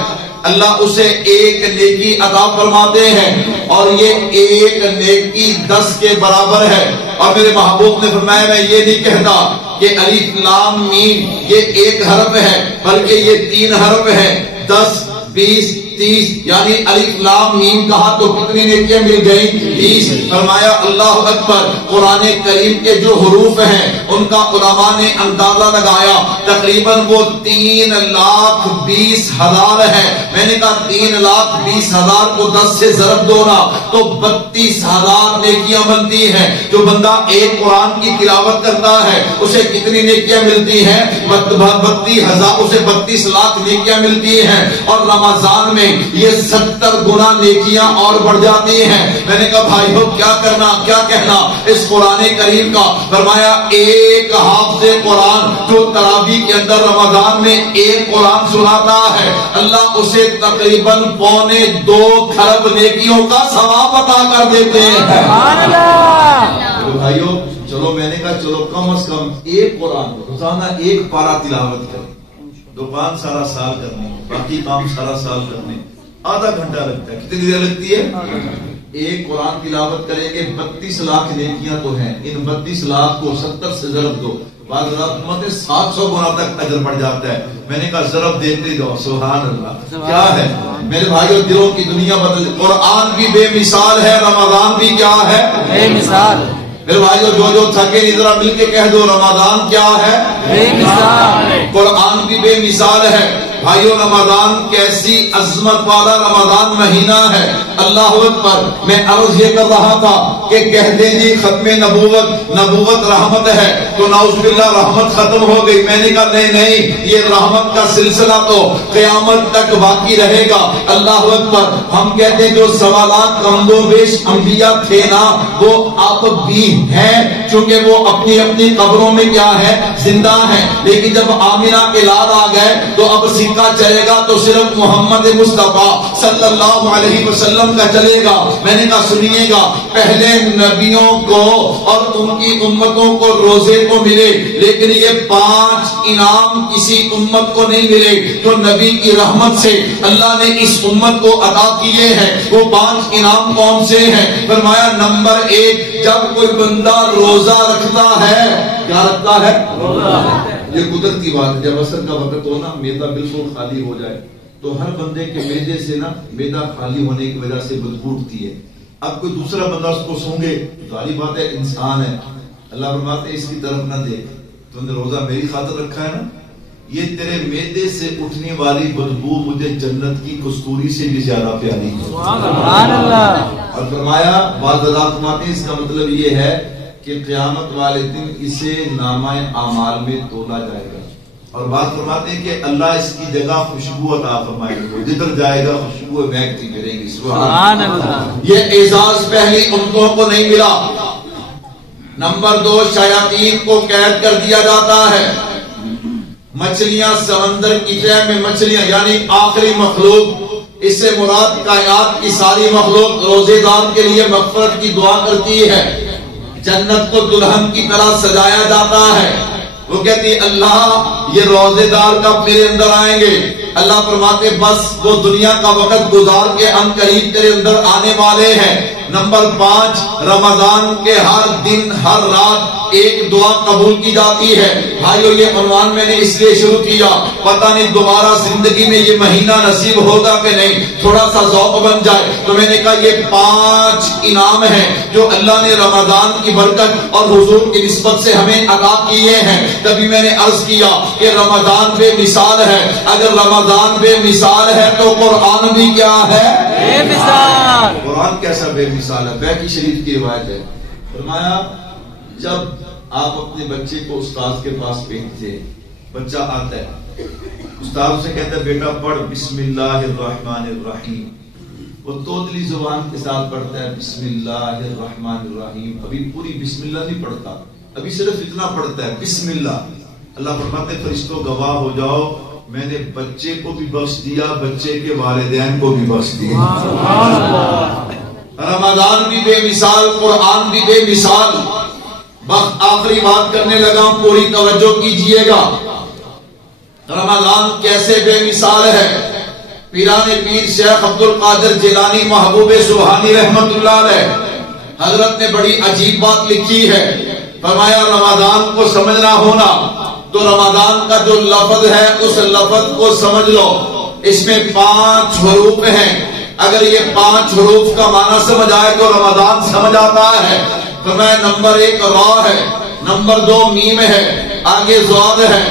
اللہ اسے ایک نیکی عطا فرماتے ہیں، اور یہ ایک نیکی 10 کے برابر ہے. اور میرے محبوب نے فرمایا میں یہ نہیں کہتا کہ الف لام میم یہ ایک حرف ہے، بلکہ یہ 3 حرف ہے. 10 20 30 یعنی الف لام میم کہا تو کتنی نیکیاں مل گئی؟ 30. فرمایا اللہ اکبر. قرآن کریم کے جو حروف ہیں ان کا علماء نے اندازہ لگایا تقریباً وہ 3,20,000 ہے. میں نے کہا 3,20,000 کو 10 سے ضرب دو نا تو 32,000 نیکیاں بنتی ہیں. جو بندہ ایک قرآن کی تلاوت کرتا ہے اسے کتنی نیکیاں ملتی ہیں؟ 32,000 اسے 32 لاکھ نیکیاں ملتی ہیں. اور رمضان میں یہ 70 گنا نیکیاں اور بڑھ جاتی ہیں. میں نے کہا بھائی ہو کیا کرنا کیا کہنا اس قرآن کریم کا؟ فرمایا ایک حافظ قرآن جو تراویح کے اندر رمضان میں ایک قرآن سناتا ہے اللہ اسے تقریباً 1.25 کھرب نیکیوں کا ثواب عطا کر دیتے ہیں. سبحان اللہ. بھائیو چلو میں نے کہا چلو کم از کم ایک قرآن روزانہ ایک پارہ تلاوت کریں. دکان سارا سال کرنے، باقی کام سارا سال کرنے آدھا گھنٹہ لگتا ہے. کتنی دیر لگتی ہے؟ ایک قرآن تلاوت کریں گے 32 لاکھ نیکیاں تو ہیں. ان 32 لاکھ کو 70 سے ضرب دو، بعض رات 700 گنا تک اجر بڑھ جاتا ہے. میں نے کہا ضرب دیتے جاؤ. سبحان اللہ. کیا ہے میرے بھائیو دلوں کی دنیا بدل. قرآن بھی بے مثال ہے، رمضان بھی کیا ہے؟ بے مثال. میرے بھائیو جو تھکے نہیں ذرا مل کے کہہ دو رمضان کیا ہے؟ بے مثال. قرآن بھی بے مثال ہے. بھائیو رمضان کیسی عظمت والا رمضان مہینہ ہے. اللہ اکبر. میں عرض یہ کر رہا تھا کہ کہتے جی ختم نبوت رحمت ہے تو نعوذ باللہ رحمت ختم ہو گئی. میں نے کہا نہیں یہ رحمت کا سلسلہ تو قیامت تک باقی رہے گا. اللہ اکبر. ہم کہتے جو سوالات کم و بیش انبیاء تھے نا وہ اب بھی ہیں چونکہ وہ اپنی اپنی قبروں میں کیا ہے؟ زندہ ہیں. لیکن جب آمنہ کے لال آ گئے تو اب کا چلے گا تو صرف محمد مصطفیٰ صلی اللہ علیہ وسلم کا چلے گا. میں نے کہا سنیے گا پہلے نبیوں کو اور ان کی امتوں کو روزے کو ملے لیکن یہ 5 انعام کسی امت کو نہیں ملے جو نبی کی رحمت سے اللہ نے اس امت کو عطا کیے ہیں. وہ 5 انعام کون سے ہیں؟ فرمایا نمبر 1 جب کوئی بندہ روزہ رکھتا ہے. کیا رکھتا ہے؟ روزہ. یہ قدرتی بات ہے. جب عصر کا وقت ہو نا میدا بالکل خالی ہو جائے تو ہر بندے کے معدے سے نا میدا خالی ہونے کی وجہ سے بدبو اٹھتی ہے. اب کوئی دوسرا بندہ اس کو سونگے تو ظاہر بات ہے انسان ہے. اللہ فرماتے ہیں اس کی طرف نہ دیکھ، تو نے روزہ میری خاطر رکھا ہے نا، یہ تیرے معدے سے اٹھنے والی بدبو مجھے جنت کی کستوری سے بھی زیادہ پیاری ہے. سبحان اللہ. اور فرمایا بعض حضرات فرماتے ہیں اس کا مطلب یہ ہے کہ قیامت والے دن اسے نامہ اعمال میں تولا جائے گا. اور بات فرماتے ہیں کہ اللہ اس کی جگہ خوشبو عطا فرمائے گا، جدھر جائے گا خوشبو مہکتی پھرے گی. سبحان اللہ. یہ اعزاز پہلی امتوں کو نہیں ملا. نمبر 2 شیاطین کو قید کر دیا جاتا ہے. مچھلیاں سمندر کی تہ میں مچھلیاں یعنی آخری مخلوق، اس سے مراد کائنات کی ساری مخلوق روزے دار کے لیے مغفرت کی دعا کرتی ہے. جنت کو دلہن کی طرح سجایا جاتا ہے. وہ کہتی اللہ یہ روزے دار کب میرے اندر آئیں گے؟ اللہ فرماتے بس وہ دنیا کا وقت گزار کے ان قریب تیرے اندر آنے والے ہیں. نمبر 5 رمضان کے ہر دن ہر رات ایک دعا قبول کی جاتی ہے. بھائیو یہ عنوان میں نے اس لیے شروع کیا پتہ نہیں دوبارہ زندگی میں یہ مہینہ نصیب ہوگا کہ نہیں، تھوڑا سا ذوق بن جائے. تو میں نے کہا یہ 5 انعام ہیں جو اللہ نے رمضان کی برکت اور حضور کی نسبت سے ہمیں عطا کیے ہیں. تبھی میں نے عرض کیا کہ رمضان بے مثال ہے. اگر رمضان بے مثال ہے تو قرآن بھی کیا ہے؟ بے مثال. قرآن کیسا بے مثال ہے؟ بیکی شریف کی روایت ہے. فرمایا جب آپ اپنے بچے کو استاد کے پاس بھیجتے ہیں، بچہ آتا ہے، استاد اسے کہتا ہے بیٹا پڑھ بسم اللہ الرحمن الرحیم. وہ توتلی زبان کے ساتھ پڑھتا ہے بسم اللہ الرحمن الرحیم. ابھی پوری بسم اللہ نہیں پڑھتا, ابھی صرف اتنا پڑھتا ہے بسم اللہ. اللہ فرماتے ہیں فرشتوں گواہ ہو جاؤ میں نے بچے کو بھی بخش دیا, بچے کے والدین کو بھی بخش دیا. رمضان بھی بے مثال, قرآن بھی بے مثال. آخری بات کرنے لگا, پوری توجہ کیجئے گا. رمضان کیسے بے مثال ہے. پیران پیر شیخ عبد القادر جیلانی محبوب سبحانی رحمت اللہ علیہ حضرت نے بڑی عجیب بات لکھی ہے. فرمایا رمضان کو سمجھنا ہونا تو رمضان کا جو لفظ ہے اس لفظ کو سمجھ لو. اس میں 5 حروف ہیں. اگر یہ 5 حروف کا معنی سمجھ آئے تو رمضان سمجھ آتا ہے. فرمایا نمبر 1 را ہے, نمبر 2 میم ہے, آگے ضاد ہے,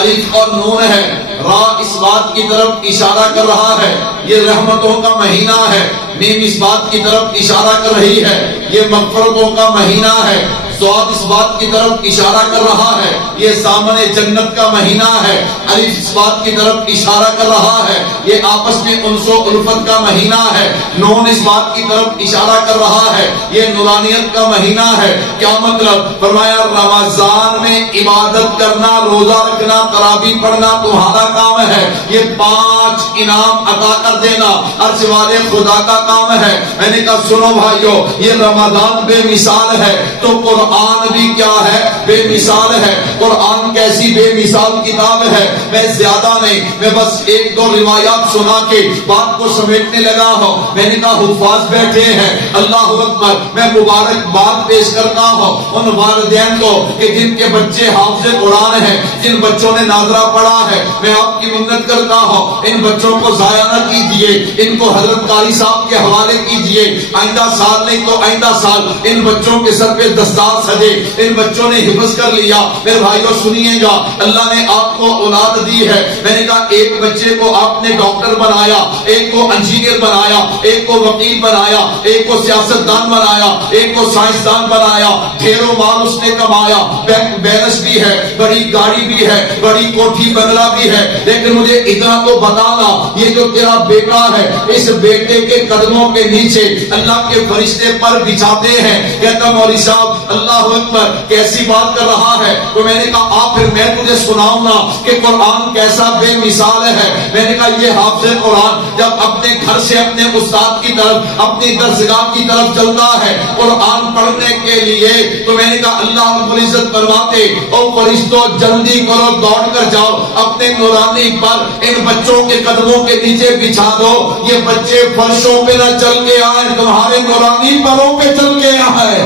الف اور نون ہے. را اس بات کی طرف اشارہ کر رہا ہے یہ رحمتوں کا مہینہ ہے. میم اس بات کی طرف اشارہ کر رہی ہے یہ مغفرتوں کا مہینہ ہے. ضاد اس بات کی طرف اشارہ کر رہا ہے یہ سامنے جنت کا مہینہ ہے. الف اس بات کی طرف اشارہ کر رہا ہے یہ آپس میں انس و الفت کا مہینہ ہے. نون اس بات کی طرف اشارہ کر رہا ہے یہ نورانیت کا مہینہ ہے. کیا مطلب؟ فرمایا رمضان میں عبادت کرنا, روزہ رکھنا, تراویح پڑھنا تمہارا کام ہے. یہ 5 انعام عطا کر دینا عرش والے خدا کا کام ہے. میں نے کہا سنو بھائیو, یہ رمضان بے مثال ہے تو قرآن بھی کیا ہے, بے مثال ہے. قرآن کیسی بے مثال کتاب ہے. میں زیادہ نہیں, میں بس 1-2 روایات سنا کے بات کو سمیٹنے لگا ہوں. میں نے کہا حفاظ بیٹھے ہیں, اللہ اکبر. میں مبارکباد پیش کرتا ہوں ان والدین کو کہ جن کے بچے حافظ قرآن ہیں, جن بچوں نے ناظرہ پڑھا ہے. میں آپ کی منت کرتا ہوں ان بچوں کو ضائع نہ کیجیے, ان کو حضرت قاری صاحب کے حوالے کیجیے. آئندہ سال نہیں تو آئندہ سال ان بچوں کے سر پہ دستار سجے, ان بچوں نے حفظ کر لیا. میرے بھائیو سنیے گا, اللہ نے آپ کو اولاد دی ہے. میں نے کہا ایک بچے کو آپ نے ڈاکٹر بنایا, ایک کو انجینئر بنایا, ایک کو وکیل بنایا, ایک کو سیاستدان بنایا, ایک کو سائنسدان بنایا. ڈھیروں مال اس نے کمایا, بینک بیلنس بھی ہے, بڑی گاڑی بھی ہے, بڑی کوٹھی بنگلہ بھی ہے. لیکن مجھے اتنا تو بتانا, یہ جو تیرا بیٹا ہے اس بیٹے کے قدموں کے نیچے اللہ کے فرشتے پر بچھاتے ہیں. کہتا مولوی صاحب اللہ اکبر کیسی بات کر رہا ہے. تو میں نے کہا آپ پھر میں تجھے سناؤں گا کہ قرآن کیسا بے مثال ہے. میں نے کہا یہ حافظ قرآن جب اپنے گھر سے اپنے استاد کی طرف, اپنی درسگاہ کی طرف چلتا ہے قرآن پڑھنے کے لیے, تو میں نے کہا اللہ رب العزت فرماتے او فرشتوں جلدی کرو, دوڑ کر جاؤ اپنے نورانی پر ان بچوں کے قدموں کے نیچے بچھا دو. یہ بچے فرشوں پہ نہ چل کے آئے, تمہارے نورانی پروں پہ چل کے آئے.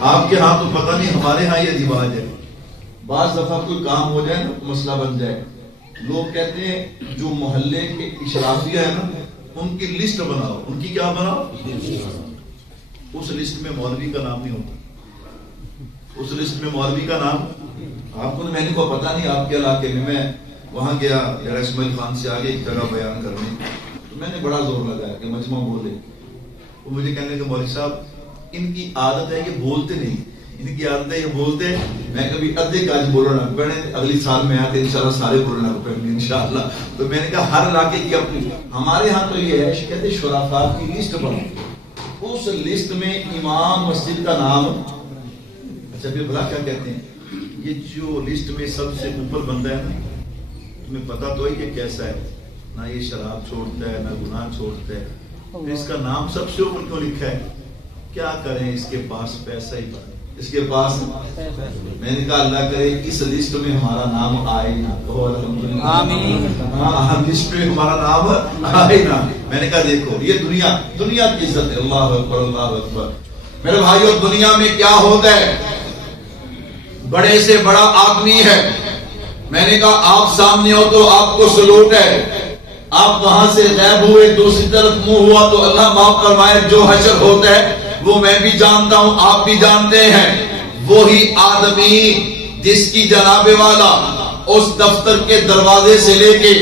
آپ کے ہاں تو پتہ نہیں, ہمارے ہاں یہ رواج ہے. بعض دفعہ کوئی کام ہو جائے نا, مسئلہ بن جائے, لوگ کہتے ہیں جو محلے کے اشرافیہ ہے نا ان کی لسٹ بناؤ. ان کی کیا بناؤ؟ اس لسٹ میں مولوی کا نام نہیں ہوتا. اس لسٹ میں مولوی کا نام آپ کو, میں نے کو پتا نہیں آپ کے علاقے میں وہاں گیا ڈیرا اسماعیل خان سے آگے ایک جگہ بیان کرنے, تو میں نے بڑا زور لگایا کہ مجمع بولے. وہ مجھے کہنے کہ مولوی صاحب ان کی عادت ہے یہ بولتے نہیں, ان کی عادت ہے یہ بولتے. میں کبھی ادھے کا آج بولنا پڑے, اگلی سال میں آتے انشاءاللہ سارے بولنا پڑیں گے انشاءاللہ. تو میں نے کہا ہر علاقے کی اپنی, ہمارے ہاں تو یہ ہے کہتے شرافا کی لسٹ بنو. اس لسٹ میں امام مسجد کا نام, اچھا پھر بلا کیا کہتے ہیں, یہ جو لسٹ میں سب سے اوپر بندہ ہے نا, تمہیں پتا تو ہے کہ کیسا ہے, نہ یہ شراب چھوڑتا ہے نہ گناہ چھوڑتا ہے, اس کا نام سب سے اوپر کیوں لکھا ہے؟ کیا کریں, اس کے پاس پیسہ ہی پڑا, اس کے پاس. میں نے کہا اللہ کرے اس لسٹ میں ہمارا نام آئے نہ, کہو الحمدللہ آمین. ہاں لسٹ میں ہمارا نام آئے نہ. میں نے کہا دیکھو یہ دنیا کی عزت ہے. اللہ اکبر اللہ اکبر. میرے بھائیو دنیا میں کیا ہوتا ہے, بڑے سے بڑا آدمی ہے, میں نے کہا آپ سامنے ہو تو آپ کو سلوٹ ہے, آپ وہاں سے غائب ہوئے دوسری طرف منہ ہوا تو اللہ معاف فرمائے جو حشر ہوتا ہے وہ میں بھی جانتا ہوں, آپ بھی جانتے ہیں. وہی آدمی جس کی جناب والا اس دفتر کے دروازے سے لے کے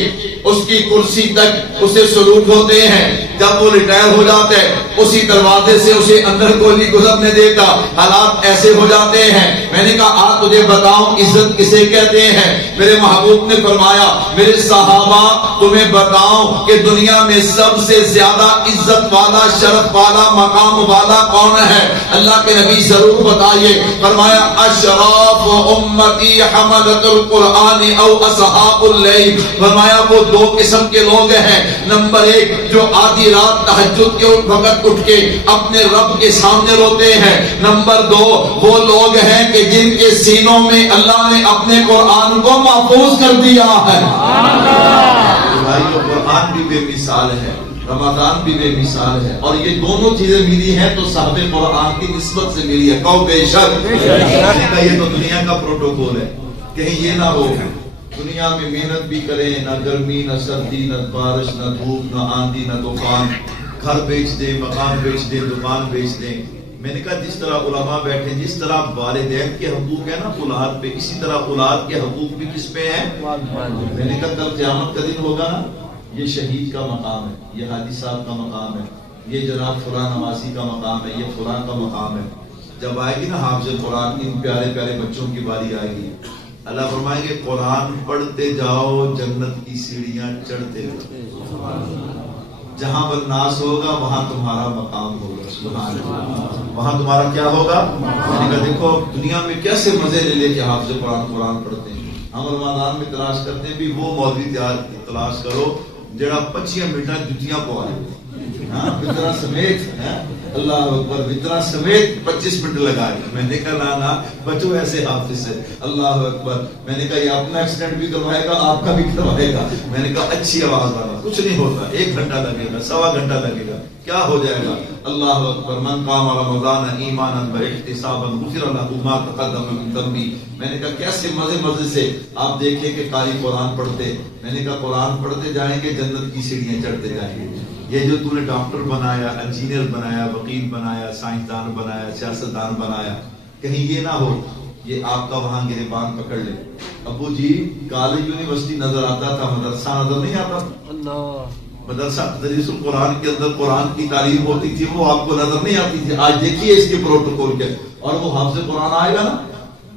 اس کی کرسی تک اسے سلوٹ ہوتے ہیں. جب وہ ریٹائر ہو جاتا ہے اسی دروازے سے اسے اندر کوئی نہیں گزرنے دیتا. حالات ایسے ہو جاتے ہیں. میں نے کہا آج تجھے بتاؤں عزت کسے کہتے ہیں. میرے محبوب نے فرمایا میرے صحابہ تمہیں بتاؤں کہ دنیا میں سب سے زیادہ عزت والا, شرف والا, مقام والا کون ہے؟ اللہ کے نبی ضرور بتائیے. فرمایا اشراف امتی حملۃ القرآن او اصحاب اللیل. فرمایا وہ دو قسم کے لوگ ہیں. نمبر ایک جو آدھی رات تہجد کے وقت اٹھ کے اپنے رب کے سامنے روتے ہیں. نمبر دو وہ لوگ ہیں کہ جن کے سینوں میں اللہ نے اپنے قرآن کو محفوظ کر دیا ہے. قرآن بھی بے مثال ہے, رمضان بھی بے مثال ہے, اور یہ دونوں چیزیں ملی ہیں تو صاحب قرآن کی نسبت سے ملی ہے. کہو بے شک. یہ تو دنیا کا پروٹوکول ہے. کہیں یہ نہ ہو دنیا میں محنت بھی کریں, نہ گرمی نہ سردی نہ بارش نہ دھوپ نہ آندھی نہ طوفان, گھر بیچ دیں, مکان بیچ دیں, دکان بیچ دیں. میں نے کہا جس طرح علماء بیٹھے, جس طرح والدین کے حقوق ہیں نا اولاد پہ, اسی طرح اولاد کے حقوق بھی کس پہ ہیں. میں نے کہا کل قیامت کا دن ہوگا نا, یہ شہید کا مقام ہے, یہ حاجی صاحب کا مقام ہے, یہ جناب فلاں نوازی کا مقام ہے, یہ فلاں کا مقام ہے. جب آئے گی نا حافظ قرآن ان پیارے پیارے بچوں کی باری آئے گی, اللہ فرمائیں گے قرآن پڑھتے جاؤ جنت کی سیڑھیاں چڑھتے جاؤ. جہاں والناس ہوگا وہاں تمہارا مقام ہوگا. سبحان اللہ. وہاں تمہارا کیا ہوگا. میں نے کہا دیکھو دنیا میں کیسے مزے لے لے کے حافظ قرآن پڑھتے ہیں. ہم رمضان میں تلاش کرتے ہیں بھی وہ مولوی تلاش کرو جڑا 25 منٹ جتیاں پوائے, وطرا سمیت اللہ اکبر, وطرا سمیت 25 منٹ لگائے. میں نے کہا نا بچوں ایسے حافظ ہے. اللہ اکبر. میں نے کہا یہ اپنا ایکسیڈنٹ بھی کروائے گا, آپ کا بھی کروائے گا. میں نے کہا اچھی آواز والا, کچھ نہیں ہوتا, 1 گھنٹہ لگے گا, 1.25 گھنٹہ لگے گا, کیا ہو جائے گا. اللہ اکبر. من قام رمضان ایمانا واحتسابا غفر له ما تقدم من ذنبه. میں نے کہا کیسے مزے سے آپ دیکھیں کہ قاری قرآن پڑھتے. میں نے کہا قرآن پڑھتے جائیں گے جنت کی سیڑھیاں چڑھتے جائیں گے. یہ جو تو نے ڈاکٹر بنایا, انجینئر بنایا, وکیل بنایا, سائنسدان بنایا, سیاستدان بنایا, کہیں یہ نہ ہو یہ آپ کا وہاں گریبان پکڑ لے. ابو جی کالج یونیورسٹی نظر آتا تھا, مدرسہ نظر نہیں آتا. مدرسہ تدریس القرآن کے اندر قرآن کی تعلیم ہوتی تھی, وہ آپ کو نظر نہیں آتی تھی. آج دیکھیے اس کے پروٹوکول کے, اور وہ حافظ قرآن آئے گا نا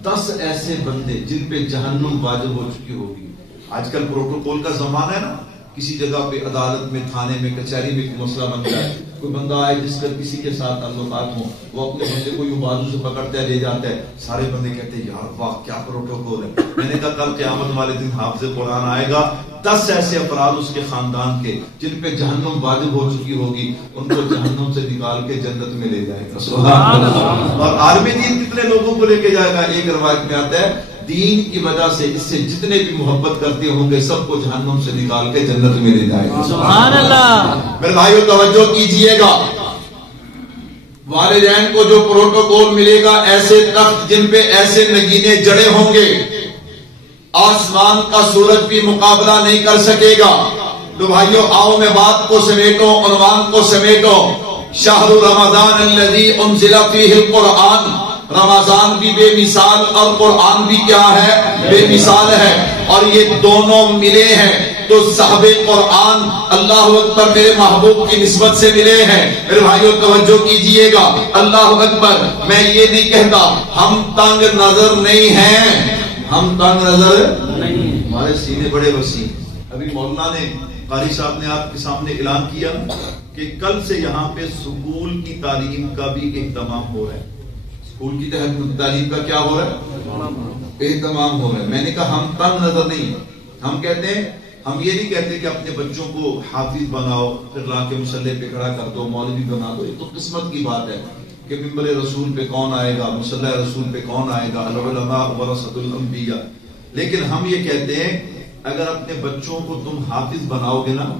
10 ایسے بندے جن پہ جہنم واجب ہو چکی ہوگی. آج کل پروٹوکول کا زمانہ ہے نا, کسی جگہ پہ عدالت میں, تھانے میں, کچہری میں کوئی مسئلہ بن جائے, کوئی بندہ آئے جس کا کسی کے ساتھ تعلقات ہوں, وہ اپنے بندے کو یوں بازو سے پکڑتا ہے لے جاتا ہے, سارے بندے کہتے ہیں یار واہ کیا پروٹوکول ہے. میں نے کہا کل قیامت والے دن حافظ قرآن آئے گا, 10 ایسے افراد اس کے خاندان کے جن پہ جہنم واجب ہو چکی ہوگی, ان کو جہنم سے نکال کے جنت میں لے جائے گا. سبحان اللہ. اور عالم دین کتنے لوگوں کو لے کے جائے گا. ایک روایت میں آتا ہے دین کی وجہ سے اس سے جتنے بھی محبت کرتے ہوں گے سب کو جہنم سے نکال کے جنت میں لے جائے گا. سبحان اللہ. میرے بھائیو توجہ کیجئے گا, والدین کو جو پروٹوکول ملے گا, ایسے تخت جن پہ ایسے نگینے جڑے ہوں گے, آسمان کا سورج بھی مقابلہ نہیں کر سکے گا. تو بھائیو آؤ میں بات کو سمیٹو, عنوان کو سمیٹو. شہر رمضان الذی انزل فیہ القرآن. رمضان بھی بے مثال اور قرآن بھی کیا ہے, بے مثال ہے. اور یہ دونوں ملے ہیں تو صاحب قرآن اللہ اکبر میرے محبوب کی نسبت سے ملے ہیں. میرے بھائیوں توجہ کیجئے گا, اللہ اکبر. میں یہ نہیں کہتا ہم تنگ نظر نہیں ہیں, ہم تنگ نظر نہیں, ہمارے سینے بڑے وسیع. ابھی مولانا نے, قاری صاحب نے آپ کے سامنے اعلان کیا کہ کل سے یہاں پہ سکول کی تعلیم کا بھی اہتمام ہو رہا ہے. اسکول کی تعلیم کا کیا ہو رہا ہے, اہتمام ہو رہا ہے. میں نے کہا ہم تنگ نظر نہیں, ہم کہتے ہیں, ہم یہ نہیں کہتے کہ اپنے بچوں کو حافظ بناؤ پھر لا کے مصلی پہ کھڑا کر دو, مولوی بنا دو. یہ تو قسمت کی بات ہے کہ منبر رسول پہ کون آئے گا, مصلی رسول پہ کون آئے گا, العلماء ورثۃ الانبیاء. لیکن ہم یہ کہتے ہیں اگر اپنے بچوں کو تم حافظ بناؤ گے نا,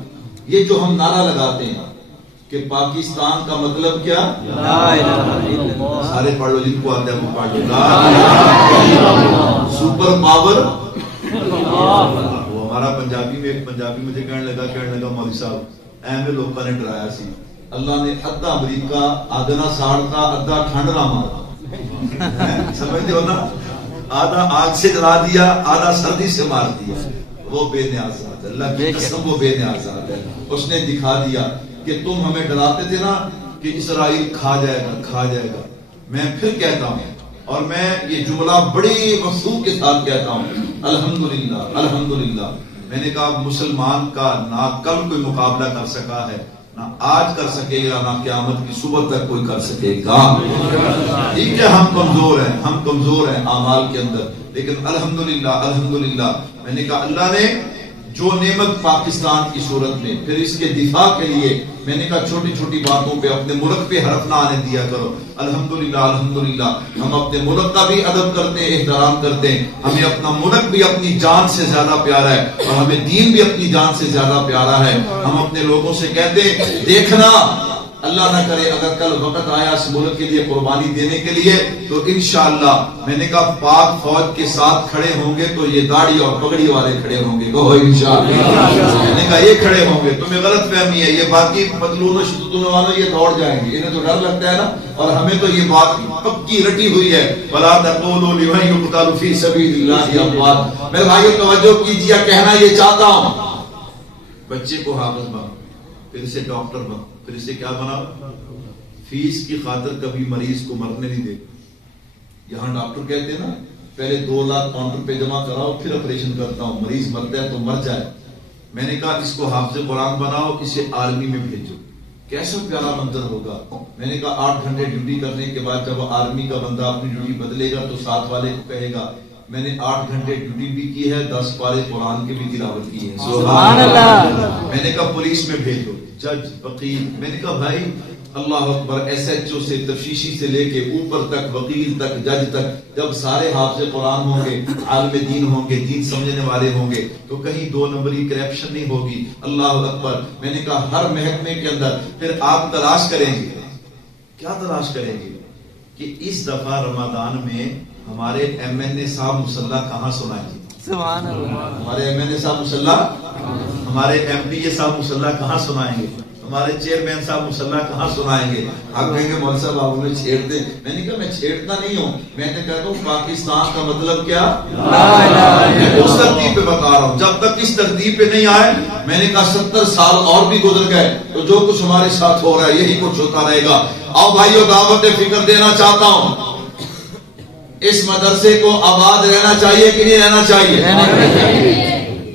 یہ جو ہم نعرہ لگاتے ہیں کہ پاکستان کا مطلب کیا, لا الہ الا اللہ. سارے پڑھ لو, جن کو آتا ہے وہ پڑھ لو, لا الہ الا اللہ. Super power. وہ ہمارا پنجابی میں ایک پنجابی مجھے کہنے لگا مولوی صاحب ایویں لوگوں نے ڈرایا سی, اللہ نے ادھا امریکہ آدھا ساڑتا ادھا ٹھنڈ نہ مارا. سمجھتے ہو نا, آدھا آگ سے جلا دیا, آدھا سردی سے مار دیا. وہ بے نیاز ذات ہے, اللہ کی قسم وہ بے نیاز ذات ہے. اس نے دکھا دیا کہ تم ہمیں ڈراتے تھے نا کہ اسرائیل کھا جائے گا. میں پھر کہتا ہوں اور میں یہ جملہ بڑی وسوخ کے ساتھ کہتا ہوں, الحمدللہ میں نے کہا مسلمان کا نہ کل کوئی مقابلہ کر سکا ہے, نہ آج کر سکے گا, نہ قیامت کی صبح تک کوئی کر سکے گا. ٹھیک ہے ہم کمزور ہیں اعمال کے اندر, لیکن الحمدللہ میں نے کہا اللہ نے جو نعمت پاکستان کی صورت میں, پھر اس کے دفاع کے لیے میں نے کہا چھوٹی چھوٹی باتوں پہ اپنے ملک پہ حرف نہ آنے دیا کرو. الحمدللہ ہم اپنے ملک کا بھی ادب کرتے ہیں, احترام کرتے ہیں. ہمیں اپنا ملک بھی اپنی جان سے زیادہ پیارا ہے اور ہمیں دین بھی اپنی جان سے زیادہ پیارا ہے. ہم اپنے لوگوں سے کہتے ہیں دیکھنا اللہ نہ کرے اگر کل وقت آیا اس ملک کے لیے قربانی دینے کے لیے تو انشاءاللہ میں نے کہا پاک فوج کے ساتھ کھڑے ہوں گے تو یہ داڑھی اور پگڑی والے کھڑے ہوں گے. کہو انشاءاللہ. میں نے کہا یہ کھڑے ہوں گے. تمہیں غلط فہمی ہے, یہ باقی پتلون و شتون والے یہ دوڑ جائیں گے, انہیں تو ڈر لگتا ہے نا, اور ہمیں تو یہ بات پکی رٹی ہوئی ہے. وَلَا تَقُولُوا لِمَن يُقْتَلُ فِي سَبِيلِ اللَّهِ أَمْوَاتٌ. میرے بھائیو توجہ کیجیے, کہنا یہ چاہتا ہوں بچے کو حافظ بنا, پھر اسے ڈاکٹر بنا, پھر اسے کیا بنا, فیس کی خاطر کبھی مریض کو مرنے نہیں دے. یہاں ڈاکٹر کہتے ہیں نا پہلے 2 لاکھ کاؤنٹر پہ جمع کراؤ پھر آپریشن کرتا ہوں, مریض مرتا ہے تو مر جائے. میں نے کہا اس کو حافظ قرآن بناؤ, اسے آرمی میں بھیجو. کیسا پیارا منظر ہوگا. میں نے کہا 8 گھنٹے ڈیوٹی کرنے کے بعد جب آرمی کا بندہ اپنی ڈیوٹی بدلے گا تو ساتھ والے کو کہے گا میں نے 8 گھنٹے ڈیوٹی بھی کی ہے, 10 پارے قرآن کی بھی تلاوت کی ہے. سبحان اللہ. میں نے کہا پولیس میں بھیجو, جج, وکیل. میں نے کہا بھائی اللہ اکبر, SHO سے تفتیشی سے لے کے اوپر تک, وکیل تک, جج تک, جب سارے حافظ قرآن ہوں گے, عالم دین ہوں گے, دین سمجھنے والے ہوں گے تو کہیں 2 نمبری کرپشن نہیں ہوگی. اللہ اکبر. میں نے کہا ہر محکمے کے اندر پھر آپ تلاش کریں گے, کیا تلاش کریں گے کہ اس دفعہ رمضان میں ہمارے MNA صاحب مسلح کہاں سنائیں گے. سبحان اللہ. ہمارے MNA صاحب مسلح, ہمارے MPA صاحب مسلح کہاں سنائیں گے, ہمارے چیئرمین صاحب مسلح کہاں سنائیں گے. آپ کہیں گے مول صاحب آپ ہمیں چھیڑ دیں. میں نے کہا میں چھیڑتا نہیں ہوں, میں نے کہتا ہوں پاکستان کا مطلب کیا, میں اس ترتیب پہ بتا رہا ہوں. جب تک اس ترتیب پہ نہیں آئے, میں نے کہا 70 سال اور بھی گزر گئے تو جو کچھ ہمارے ساتھ ہو رہا ہے یہی کچھ ہوتا رہے گا. اور بھائیو دعوت فکر دینا چاہتا ہوں, اس مدرسے کو آباد رہنا چاہیے کہ نہیں رہنا چاہیے.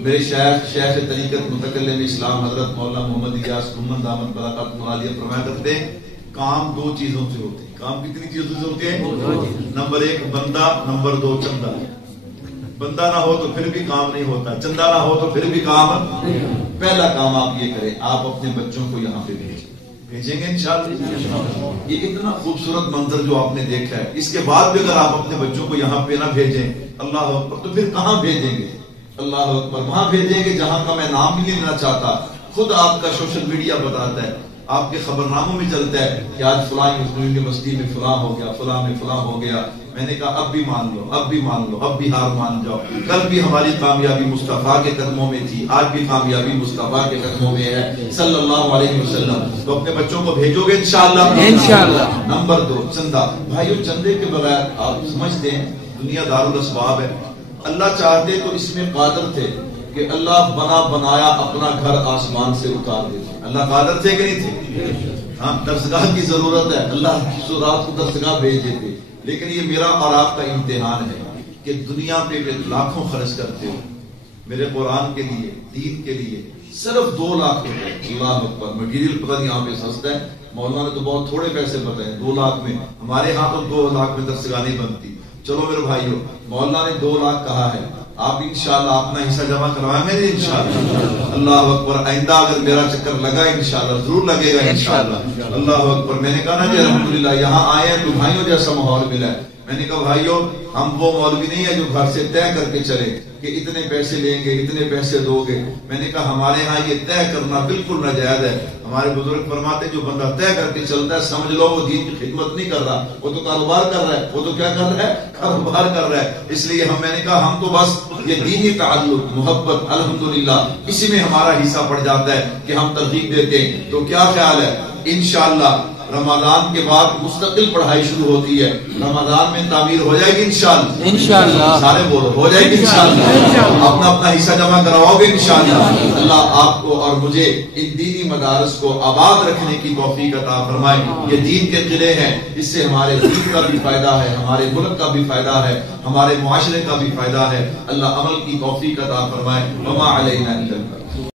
میرے شیخ طریقت متکلم اسلام حضرت مولانا محمد الیاس محمد دامت برکات عالیہ فرمایا کرتے ہیں کام 2 چیزوں سے ہوتے ہیں. کام کتنی چیزوں سے ہوتے ہیں؟ نمبر 1 بندہ, نمبر 2 چندہ. بندہ نہ ہو تو پھر بھی کام نہیں ہوتا, چندہ نہ ہو تو پھر بھی کام. پہلا کام آپ یہ کریں, آپ اپنے بچوں کو یہاں پہ بھیجیں گے انشاءاللہ. یہ اتنا خوبصورت منظر جو آپ نے دیکھا ہے, اس کے بعد بھی اگر آپ اپنے بچوں کو یہاں پہ نہ بھیجیں اللہ اکبر تو پھر کہاں بھیجیں گے. اللہ اکبر. وہاں بھیجیں گے جہاں کا میں نام بھی نہیں لینا چاہتا. خود آپ کا سوشل میڈیا بتاتا ہے, آپ کے خبرناموں میں چلتا ہے کہ آج فلاں یونیورسٹی میں فلاں ہو گیا, فلاں میں فلاں ہو گیا. میں نے کہا اب بھی مان لو, اب بھی مان لو, اب بھی ہار مان جاؤ. کل بھی ہماری کامیابی مصطفیٰ کے قدموں میں تھی, آج بھی کامیابی مصطفیٰ کے قدموں میں ہے صلی اللہ علیہ وسلم. تو اپنے بچوں کو بھیجو گے انشاءاللہ. انشاءاللہ. نمبر 2 چندہ. بھائیو چندے کے بغیر آپ سمجھتے ہیں دنیا دارالاسباب ہے. اللہ چاہتے تو اس میں قادر تھے کہ اللہ بنایا اپنا گھر آسمان سے اتار دیتے. اللہ قادر تھے کہ نہیں تھے؟ ہاں درسگاہ کی ضرورت ہے, اللہ رات کو درسگاہ بھیج دیتے. لیکن یہ میرا اور آپ کا امتحان ہے کہ دنیا پہ لاکھوں خرچ کرتے ہو میرے قرآن کے لیے, دین کے لیے. صرف 2 لاکھ روپے. اللہ اکبر. مٹیریل پتہ نہیں یہاں پہ سستا ہے, مولانا نے تو بہت تھوڑے پیسے بتائے 2 لاکھ میں. ہمارے ہاں تو 2 لاکھ میں درسگاہ نہیں بنتی. چلو میرے بھائیو, مولانا نے 2 لاکھ کہا ہے, آپ انشاءاللہ اپنا حصہ جمع کروائیں گے انشاءاللہ. اللہ اکبر. آئندہ اگر میرا چکر لگا انشاءاللہ, ضرور لگے گا انشاءاللہ. اللہ اکبر. میں نے کہا نا جی الحمدللہ یہاں آئے ہیں تو بھائیوں جیسا ماحول ملا ہے. میں نے کہا بھائیوں ہم وہ مولوی نہیں ہے جو گھر سے طے کر کے چلے کہ اتنے پیسے لیں گے, اتنے پیسے دو گے. میں نے کہا ہمارے ہاں یہ طے کرنا بالکل ناجائز ہے. ہمارے بزرگ فرماتے جو بندہ طے کر کے چلتا ہے سمجھ لو وہ دین کی خدمت نہیں کر رہا, وہ تو کاروبار کر رہا ہے. وہ تو کیا کر رہا ہے؟ کاروبار کر رہا ہے. اس لیے میں نے کہا ہم تو بس یہ دینی تعلق, محبت الحمدللہ اسی میں ہمارا حصہ پڑ جاتا ہے کہ ہم ترغیب دیتے ہیں. تو کیا خیال ہے انشاءاللہ رمضان کے بعد مستقل پڑھائی شروع ہوتی ہے، رمضان میں تعمیر ہو جائے گی انشاءاللہ، انشاءاللہ، سارے بولو ہو جائے گی انشاءاللہ، اپنا اپنا حصہ جمع کرواؤ گے انشاءاللہ۔ اللہ آپ کو اور مجھے ان دینی مدارس کو آباد رکھنے کی توفیق عطا فرمائے۔ یہ دین کے قلعے ہیں، اس سے ہمارے دین کا بھی فائدہ ہے، ہمارے ملک کا بھی فائدہ ہے، ہمارے معاشرے کا بھی فائدہ ہے۔ اللہ عمل کی توفیق عطا فرمائے۔ وما علینا الا البلاغ۔